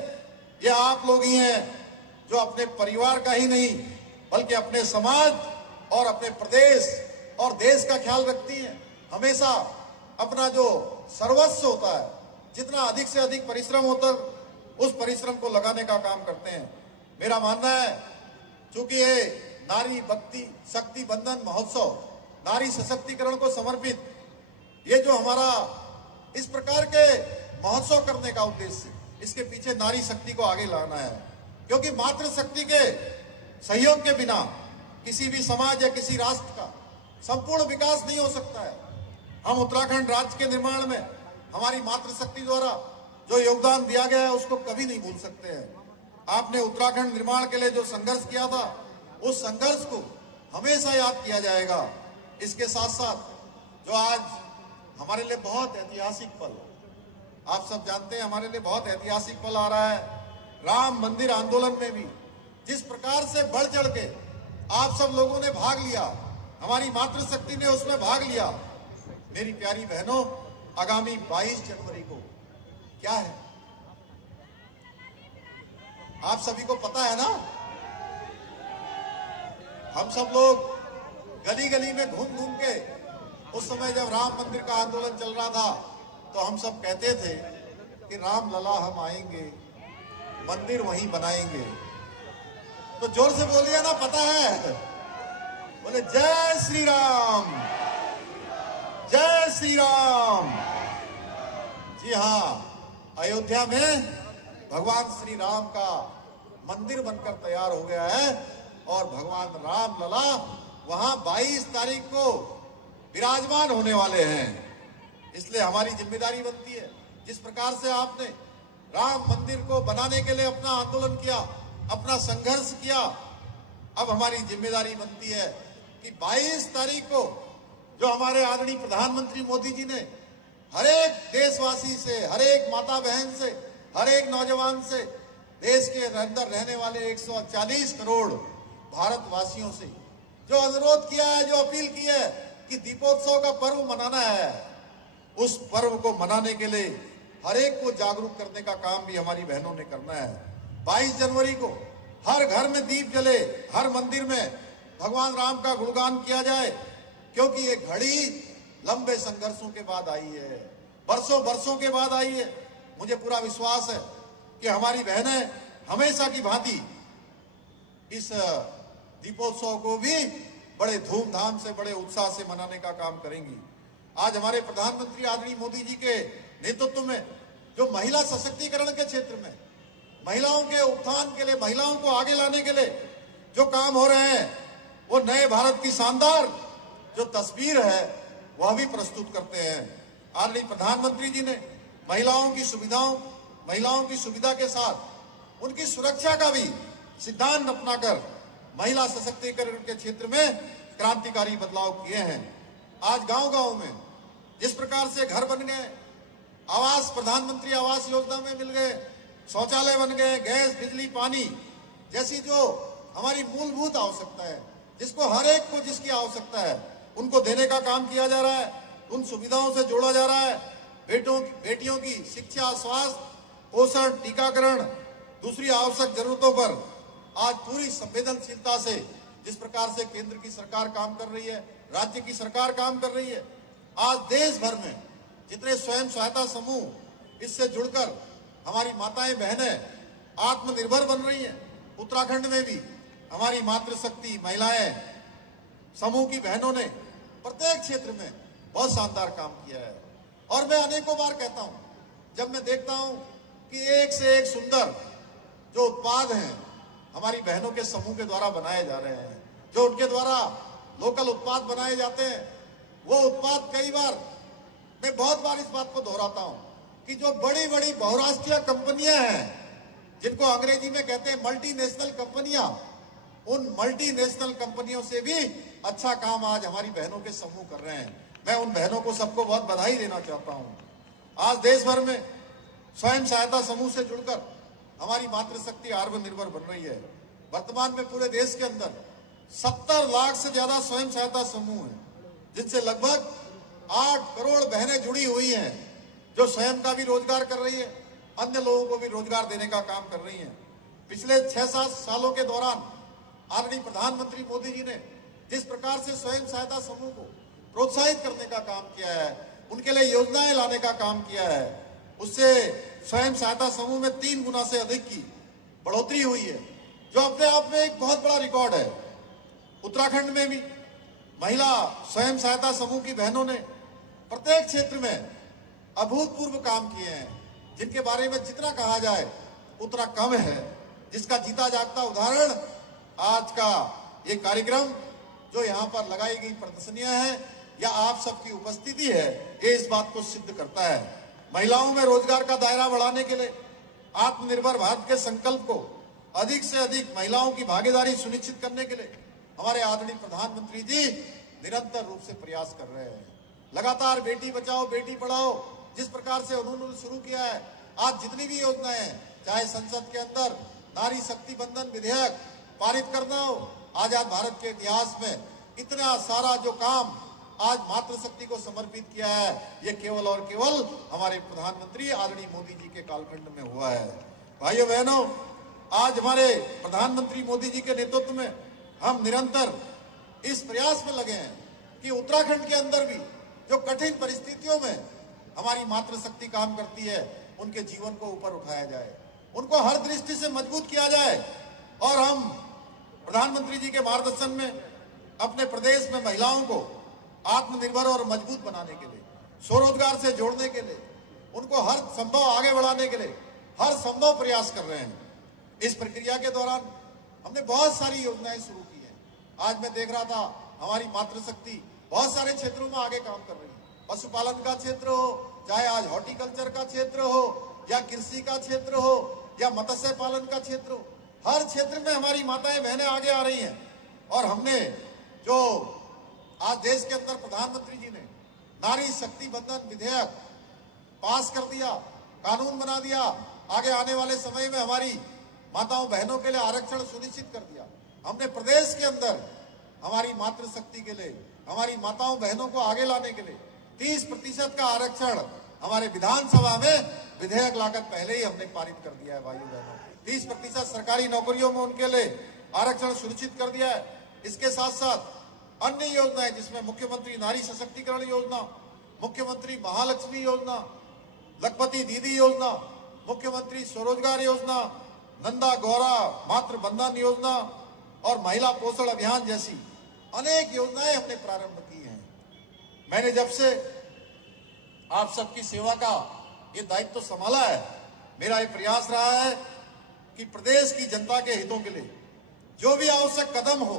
ये आप लोग ही हैं जो अपने परिवार का ही नहीं बल्कि अपने समाज और अपने प्रदेश और देश का ख्याल रखती हैं। हमेशा अपना जो सर्वस्व होता है, जितना अधिक से अधिक परिश्रम होता है, उस परिश्रम को लगाने का काम करते हैं। मेरा मानना है, चूंकि ये नारी भक्ति शक्ति बंधन महोत्सव नारी सशक्तिकरण को समर्पित, ये जो हमारा इस प्रकार के महोत्सव करने का उद्देश्य, इसके पीछे नारी शक्ति को आगे लाना है, क्योंकि मातृशक्ति के सहयोग के बिना किसी भी समाज या किसी राष्ट्र का संपूर्ण विकास नहीं हो सकता है। हम उत्तराखंड राज्य के निर्माण में हमारी मातृशक्ति द्वारा जो योगदान दिया गया है उसको कभी नहीं भूल सकते हैं। आपने उत्तराखंड निर्माण के लिए जो संघर्ष किया था, उस संघर्ष को हमेशा याद किया जाएगा। इसके साथ साथ जो आज हमारे लिए बहुत ऐतिहासिक पल, आप सब जानते हैं हमारे लिए बहुत ऐतिहासिक पल आ रहा है। राम मंदिर आंदोलन में भी जिस प्रकार से बढ़ चढ़ के आप सब लोगों ने भाग लिया, हमारी मातृशक्ति ने उसमें भाग लिया। मेरी प्यारी बहनों, आगामी 22 जनवरी को क्या है, आप सभी को पता है ना। हम सब लोग गली गली में घूम घूम के, उस समय जब राम मंदिर का आंदोलन चल रहा था, तो हम सब कहते थे कि राम लला हम आएंगे, मंदिर वहीं बनाएंगे। तो जोर से बोलिए ना, पता है, बोले जय श्री राम, जय श्री राम। जी हाँ, अयोध्या में भगवान श्री राम का मंदिर बनकर तैयार हो गया है, और भगवान राम लला वहां 22 तारीख को विराजमान होने वाले हैं। इसलिए हमारी जिम्मेदारी बनती है, जिस प्रकार से आपने राम मंदिर को बनाने के लिए अपना आंदोलन किया, अपना संघर्ष किया, अब हमारी जिम्मेदारी बनती है कि 22 तारीख को जो हमारे आदरणीय प्रधानमंत्री मोदी जी ने हर एक देशवासी से, हर एक माता बहन से, हर एक नौजवान से, देश के अंदर रहने वाले 140 करोड़ भारतवासियों से जो अनुरोध किया है, जो अपील की है कि दीपोत्सव का पर्व मनाना है, उस पर्व को मनाने के लिए हर एक को जागरूक करने का काम भी हमारी बहनों ने करना है। 22 जनवरी को हर घर में दीप जले, हर मंदिर में भगवान राम का गुणगान किया जाए, क्योंकि ये घड़ी लंबे संघर्षों के बाद आई है, बरसों बरसों के बाद आई है। मुझे पूरा विश्वास है कि हमारी बहनें हमेशा की भांति इस दीपोत्सव को भी बड़े धूमधाम से, बड़े उत्साह से मनाने का काम करेंगी। आज हमारे प्रधानमंत्री आदरणीय मोदी जी के नेतृत्व में जो महिला सशक्तिकरण के क्षेत्र में, महिलाओं के उत्थान के लिए, महिलाओं को आगे लाने के लिए जो काम हो रहे हैं, वो नए भारत की शानदार जो तस्वीर है वह भी प्रस्तुत करते हैं। आदरणीय प्रधानमंत्री जी ने महिलाओं की सुविधाओं, महिलाओं की सुविधा के साथ उनकी सुरक्षा का भी सिद्धांत अपनाकर महिला सशक्तिकरण के क्षेत्र में क्रांतिकारी बदलाव किए हैं। आज गांव-गांव में जिस प्रकार से घर बन गए, आवास, प्रधानमंत्री आवास योजना में मिल गए, शौचालय बन गए, गैस, बिजली, पानी जैसी जो हमारी मूलभूत आवश्यकता है, जिसको हर एक को जिसकी आवश्यकता है उनको देने का काम किया जा रहा है, उन सुविधाओं से जोड़ा जा रहा है। बेटियों की शिक्षा, स्वास्थ्य, पोषण, टीकाकरण, दूसरी आवश्यक जरूरतों पर आज पूरी संवेदनशीलता से जिस प्रकार से केंद्र की सरकार काम कर रही है, राज्य की सरकार काम कर रही है, आज देश भर में जितने स्वयं सहायता समूह इससे जुड़कर हमारी माताएं बहनें आत्मनिर्भर बन रही हैं। उत्तराखंड में भी हमारी मातृशक्ति महिलाएं समूह की बहनों ने प्रत्येक क्षेत्र में बहुत शानदार काम किया है। और मैं अनेकों बार कहता हूं, जब मैं देखता हूं कि एक से एक सुंदर जो उत्पाद हैं हमारी बहनों के समूह के द्वारा बनाए जा रहे हैं, जो उनके द्वारा लोकल उत्पाद बनाए जाते हैं, वो उत्पाद कई बार, मैं बहुत बार इस बात को दोहराता हूं कि जो बड़ी बड़ी बहुराष्ट्रीय कंपनियां हैं जिनको अंग्रेजी में कहते हैं मल्टीनेशनल कंपनियां, उन मल्टीनेशनल कंपनियों से भी अच्छा काम आज हमारी बहनों के समूह कर रहे हैं। मैं उन बहनों को सबको बहुत बधाई देना चाहता हूं। आज देश भर में स्वयं सहायता समूह से जुड़कर हमारी मातृशक्ति आत्मनिर्भर बन रही है। वर्तमान में पूरे देश के अंदर 70 लाख से ज्यादा स्वयं सहायता समूह हैं, जिनसे लगभग 8 करोड़ बहनें जुड़ी हुई हैं, जो स्वयं का भी रोजगार कर रही है, अन्य लोगों को भी रोजगार देने का काम कर रही हैं। पिछले 6-7 सालों के दौरान आदरणीय प्रधानमंत्री मोदी जी ने जिस प्रकार से स्वयं सहायता समूह को प्रोत्साहित करने का काम किया है, उनके लिए योजनाएं लाने का काम किया है, उससे स्वयं सहायता समूह में 3 गुना से अधिक की बढ़ोतरी हुई है, जो अपने आप में एक बहुत बड़ा रिकॉर्ड है। उत्तराखंड में भी महिला स्वयं सहायता समूह की बहनों ने प्रत्येक क्षेत्र में अभूतपूर्व काम किए हैं, जिनके बारे में जितना कहा जाए उतना कम है, जिसका जीता जागता उदाहरण आज का ये कार्यक्रम जो यहाँ पर लगाई गई प्रदर्शनियां हैं या आप सबकी उपस्थिति है, ये इस बात को सिद्ध करता है। महिलाओं में रोजगार का दायरा बढ़ाने के लिए, आत्मनिर्भर भारत के संकल्प को अधिक से अधिक महिलाओं की भागीदारी सुनिश्चित करने के लिए हमारे आदरणीय प्रधानमंत्री जी निरंतर रूप से प्रयास कर रहे हैं। लगातार बेटी बचाओ बेटी पढ़ाओ जिस प्रकार से उन्होंने शुरू किया है, आज जितनी भी योजनाएं हैं, चाहे संसद के अंदर नारी शक्ति बंधन विधेयक पारित करना हो, आजाद भारत के इतिहास में इतना सारा जो काम आज मातृशक्ति को समर्पित किया है, ये केवल और केवल हमारे प्रधानमंत्री आदरणीय मोदी जी के कालखंड में हुआ है। भाइयों बहनों, आज हमारे प्रधानमंत्री मोदी जी के नेतृत्व में हम निरंतर इस प्रयास में लगे हैं कि उत्तराखंड के अंदर भी जो कठिन परिस्थितियों में हमारी मातृशक्ति काम करती है, उनके जीवन को ऊपर उठाया जाए, उनको हर दृष्टि से मजबूत किया जाए। और हम प्रधानमंत्री जी के मार्गदर्शन में अपने प्रदेश में महिलाओं को आत्मनिर्भर और मजबूत बनाने के लिए, स्वरोजगार से जोड़ने के लिए, उनको हर संभव आगे बढ़ाने के लिए हर संभव प्रयास कर रहे हैं। इस प्रक्रिया के दौरान हमने बहुत सारी योजनाएं शुरू की हैं। आज मैं देख रहा था हमारी मातृशक्ति बहुत सारे क्षेत्रों में आगे काम कर रही है। पशुपालन का क्षेत्र हो, चाहे आज हॉर्टिकल्चर का क्षेत्र हो, या कृषि का क्षेत्र हो, या मत्स्य पालन का क्षेत्र हो, हर क्षेत्र में हमारी माताएं बहनें आगे आ रही हैं। और हमने जो आज देश के अंदर प्रधानमंत्री जी ने नारी शक्ति बंधन विधेयक पास कर दिया, कानून बना दिया, आगे आने वाले समय में हमारी माताओं बहनों के लिए आरक्षण सुनिश्चित कर दिया। हमने प्रदेश के अंदर हमारी मातृशक्ति के लिए, हमारी माताओं बहनों को आगे लाने के लिए 30% का आरक्षण हमारे विधानसभा में विधेयक लाकर पहले ही हमने पारित कर दिया है। भाइयों बहनों, 30% सरकारी नौकरियों में उनके लिए आरक्षण सुनिश्चित कर दिया है। इसके साथ साथ अन्य योजनाएं, जिसमें मुख्यमंत्री नारी सशक्तिकरण योजना, मुख्यमंत्री महालक्ष्मी योजना, लखपति दीदी योजना, मुख्यमंत्री स्वरोजगार योजना, नंदा गौरा मातृ बंधन योजना और महिला पोषण अभियान जैसी अनेक योजनाएं हमने प्रारंभ की हैं। मैंने जब से आप सबकी सेवा का ये दायित्व संभाला है, मेरा ये प्रयास रहा है कि प्रदेश की जनता के हितों के लिए जो भी आवश्यक कदम हो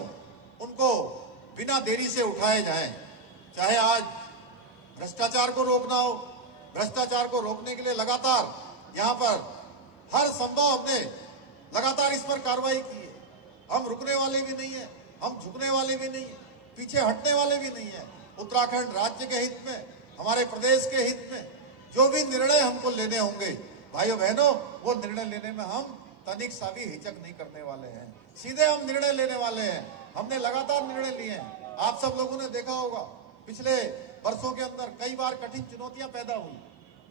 उनको बिना देरी से उठाए जाएं। चाहे आज भ्रष्टाचार को रोकना हो, भ्रष्टाचार को रोकने के लिए लगातार यहाँ पर हर संभव हमने लगातार इस पर कार्रवाई की है। हम रुकने वाले भी नहीं है, हम झुकने वाले भी नहीं है, पीछे हटने वाले भी नहीं है। उत्तराखंड राज्य के हित में, हमारे प्रदेश के हित में जो भी निर्णय हमको लेने होंगे, भाइयों बहनों, वो निर्णय लेने में हम तनिक सा भी हिचक नहीं करने वाले हैं। सीधे हम निर्णय लेने वाले हैं। हमने लगातार निर्णय लिए हैं। आप सब लोगों ने देखा होगा, पिछले वर्षों के अंदर कई बार कठिन चुनौतियां पैदा हुई,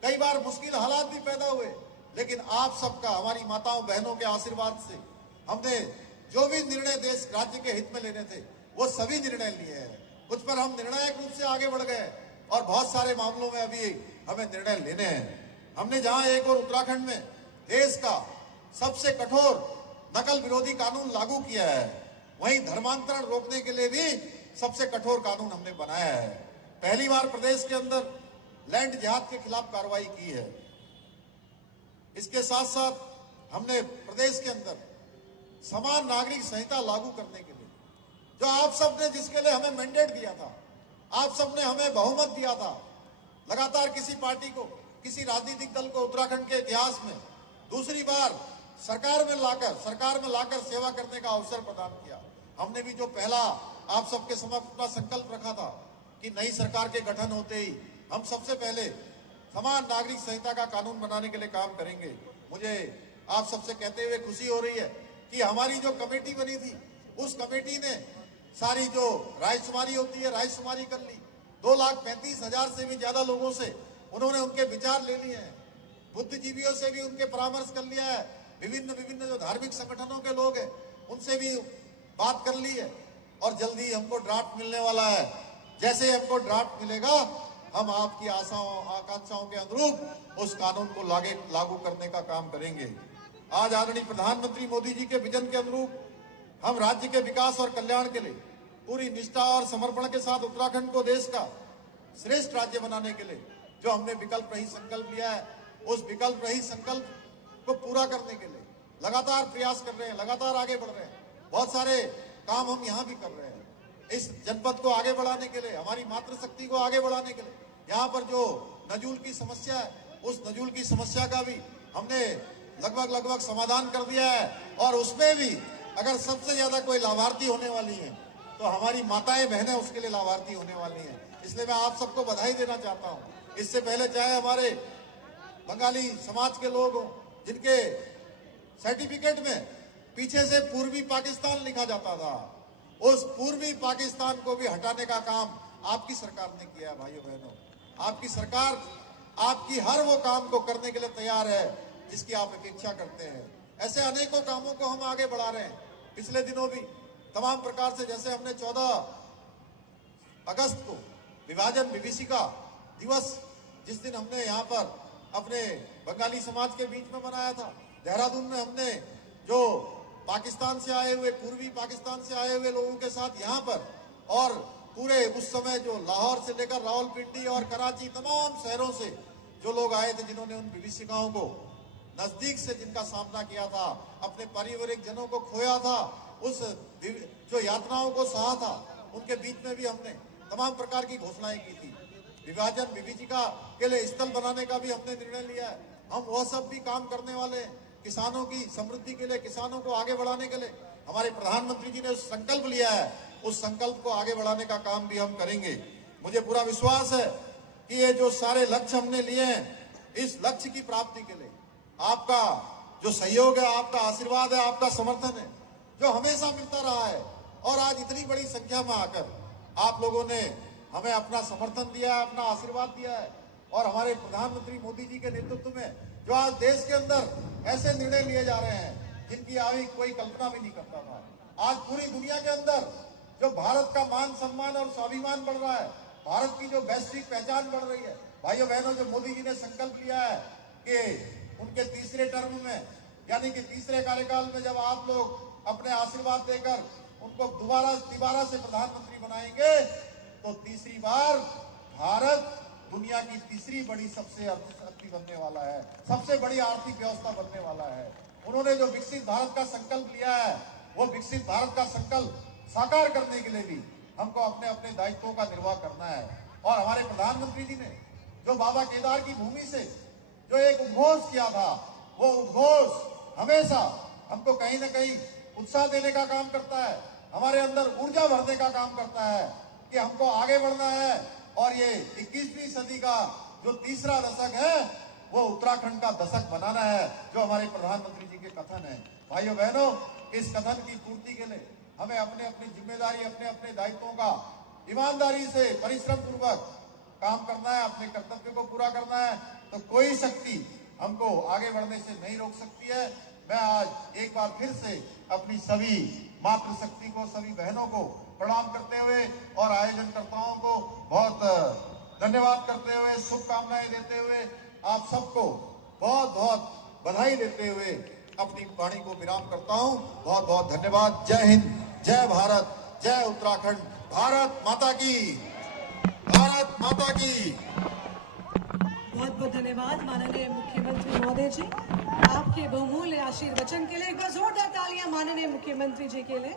कई बार मुश्किल हालात भी पैदा हुए, लेकिन आप सबका, हमारी माताओं बहनों के आशीर्वाद से हमने जो भी निर्णय देश राज्य के हित में लेने थे वो सभी निर्णय लिए हैं। कुछ पर हम निर्णायक रूप से आगे बढ़ गए और बहुत सारे मामलों में अभी हमें निर्णय लेने हैं। हमने जहां एक और उत्तराखंड में देश का सबसे कठोर नकल विरोधी कानून लागू किया है, वहीं धर्मांतरण रोकने के लिए भी सबसे कठोर कानून हमने बनाया है। पहली बार प्रदेश के अंदर लैंड जिहाद के खिलाफ कार्रवाई की है। इसके साथ साथ हमने प्रदेश के अंदर समान नागरिक संहिता लागू करने के लिए, जो आप सबने जिसके लिए हमें मैंडेट दिया था, आप सबने हमें बहुमत दिया था, लगातार किसी पार्टी को, किसी राजनीतिक दल को उत्तराखंड के इतिहास में दूसरी बार सरकार में लाकर सेवा करने का अवसर प्रदान किया। हमने भी जो पहला आप सबके समक्ष अपना संकल्प रखा था कि नई सरकार के गठन होते ही हम सबसे पहले समान नागरिक संहिता का कानून बनाने के लिए काम करेंगे। मुझे आप सबसे कहते हुए खुशी हो रही है कि हमारी जो कमेटी बनी थी, उस कमेटी ने सारी जो रायशुमारी होती है रायशुमारी कर ली। 2,35,000 से भी ज्यादा लोगों से उन्होंने उनके विचार ले लिए हैं। बुद्धिजीवियों से भी उनके परामर्श कर लिया है। विभिन्न जो धार्मिक संगठनों के लोग हैं उनसे भी बात कर ली है और जल्दी हमको ड्राफ्ट मिलने वाला है। जैसे ही हमको ड्राफ्ट मिलेगा हम आपकी आशाओं आकांक्षाओं के अनुरूप उस कानून को लागू करने का काम करेंगे। आज आदरणीय प्रधानमंत्री मोदी जी के विजन के अनुरूप हम राज्य के विकास और कल्याण के लिए पूरी निष्ठा और समर्पण के साथ उत्तराखंड को देश का श्रेष्ठ राज्य बनाने के लिए जो हमने विकल्प रहित संकल्प लिया है, उस विकल्प रहित संकल्प को पूरा करने के लिए लगातार प्रयास कर रहे हैं, लगातार आगे बढ़ रहे हैं। बहुत सारे काम हम यहाँ भी कर रहे हैं इस जनपद को आगे बढ़ाने के लिए, हमारी मातृशक्ति को आगे बढ़ाने के लिए। यहाँ पर जो नजूल की समस्या है, उस नजूल की समस्या का भी हमने लगभग समाधान कर दिया है और उसमें भी अगर सबसे ज्यादा कोई लाभार्थी होने वाली है तो हमारी माताएं बहनें उसके लिए लाभार्थी होने वाली हैं। इसलिए मैं आप सबको बधाई देना चाहता हूं। इससे पहले चाहे हमारे बंगाली समाज के लोग हों जिनके सर्टिफिकेट में पीछे से पूर्वी पाकिस्तान लिखा जाता था, उस पूर्वी पाकिस्तान को भी हटाने का काम आपकी सरकार ने किया है। भाइयों बहनों, आपकी सरकार आपकी हर वो काम को करने के लिए तैयार है जिसकी आप अपेक्षा करते हैं। ऐसे अनेकों कामों को हम आगे बढ़ा रहे हैं। पिछले दिनों भी तमाम प्रकार से, जैसे हमने 14 अगस्त को विभाजन विभीषिका दिवस, जिस दिन हमने यहाँ पर अपने बंगाली समाज के बीच में मनाया था, देहरादून में हमने जो पाकिस्तान से आए हुए, पूर्वी पाकिस्तान से आए हुए लोगों के साथ यहाँ पर और पूरे उस समय जो लाहौर से लेकर रावलपिंडी और कराची तमाम शहरों से जो लोग आए थे, जिन्होंने उन विभीषिकाओं को नजदीक से जिनका सामना किया था, अपने पारिवारिक जनों को खोया था, उस जो यातनाओं को सहा था, उनके बीच में भी हमने तमाम प्रकार की घोषणाएं की थी। विभाजन विभीषिका के लिए स्थल बनाने का भी हमने निर्णय लिया है। हम वह सब भी काम करने वाले हैं। किसानों की समृद्धि के लिए, किसानों को आगे बढ़ाने के लिए हमारे प्रधानमंत्री जी ने संकल्प लिया है, उस संकल्प को आगे बढ़ाने का काम भी हम करेंगे। मुझे पूरा विश्वास है कि ये जो सारे लक्ष्य हमने लिए हैं, इस लक्ष्य की प्राप्ति के लिए आपका जो सहयोग है, आपका आशीर्वाद है, आपका समर्थन है, जो हमेशा मिलता रहा है और आज इतनी बड़ी संख्या में आकर आप लोगों ने हमें अपना समर्थन दिया है, अपना आशीर्वाद दिया है। और हमारे प्रधानमंत्री मोदी जी के नेतृत्व में जो आज देश के अंदर ऐसे निर्णय लिए जा रहे हैं जिनकी आगे कोई कल्पना भी नहीं करता था। आज पूरी दुनिया के अंदर जो भारत का मान सम्मान और स्वाभिमान बढ़ रहा है, भारत की जो वैश्विक पहचान बढ़ रही है। भाइयों बहनों, जो मोदी जी ने संकल्प लिया है कि उनके तीसरे टर्म में, यानी कि तीसरे कार्यकाल में जब आप लोग अपने आशीर्वाद देकर उनको दोबारा से प्रधानमंत्री बनाएंगे तो तीसरी बार भारत दुनिया की तीसरी बड़ी सबसे अर्थशक्ति बनने वाला है, सबसे बड़ी आर्थिक व्यवस्था बनने वाला है। उन्होंने जो विकसित भारत का संकल्प लिया है, वो विकसित भारत का संकल्प साकार करने के लिए भी हमको अपने अपने दायित्वों का निर्वाह करना है। और हमारे प्रधानमंत्री जी ने जो बाबा केदार की भूमि से जो एक उद्घोष किया था, वो उद्घोष हमेशा हमको कहीं ना कहीं उत्साह देने का काम करता है, हमारे अंदर ऊर्जा भरने का काम करता है कि हमको आगे बढ़ना है। और ये 21वीं सदी का जो तीसरा दशक है, वो उत्तराखंड का दशक बनाना है, जो हमारे प्रधानमंत्री जी के कथन है। भाइयों बहनों, इस कथन की पूर्ति के लिए हमें अपने अपनी जिम्मेदारी, अपने अपने दायित्वों का ईमानदारी से, परिश्रम पूर्वक काम करना है, अपने कर्तव्य को पूरा करना है। तो कोई शक्ति हमको आगे बढ़ने से नहीं रोक सकती है। मैं आज एक बार फिर से अपनी सभी मातृशक्ति को, सभी बहनों को प्रणाम करते हुए और आयोजनकर्ताओं को बहुत धन्यवाद करते हुए, शुभकामनाएं देते हुए, आप सबको बहुत बहुत बधाई देते हुए अपनी वाणी को विराम करता हूं। बहुत बहुत धन्यवाद। जय हिंद, जय भारत, जय उत्तराखंड। भारत माता की, भारत माता की। बहुत बहुत धन्यवाद माननीय मुख्यमंत्री महोदय जी, आपके बहुमूल्य आशीर्वचन के लिए। एक बार जोरदार तालियां माननीय मुख्यमंत्री जी के लिए।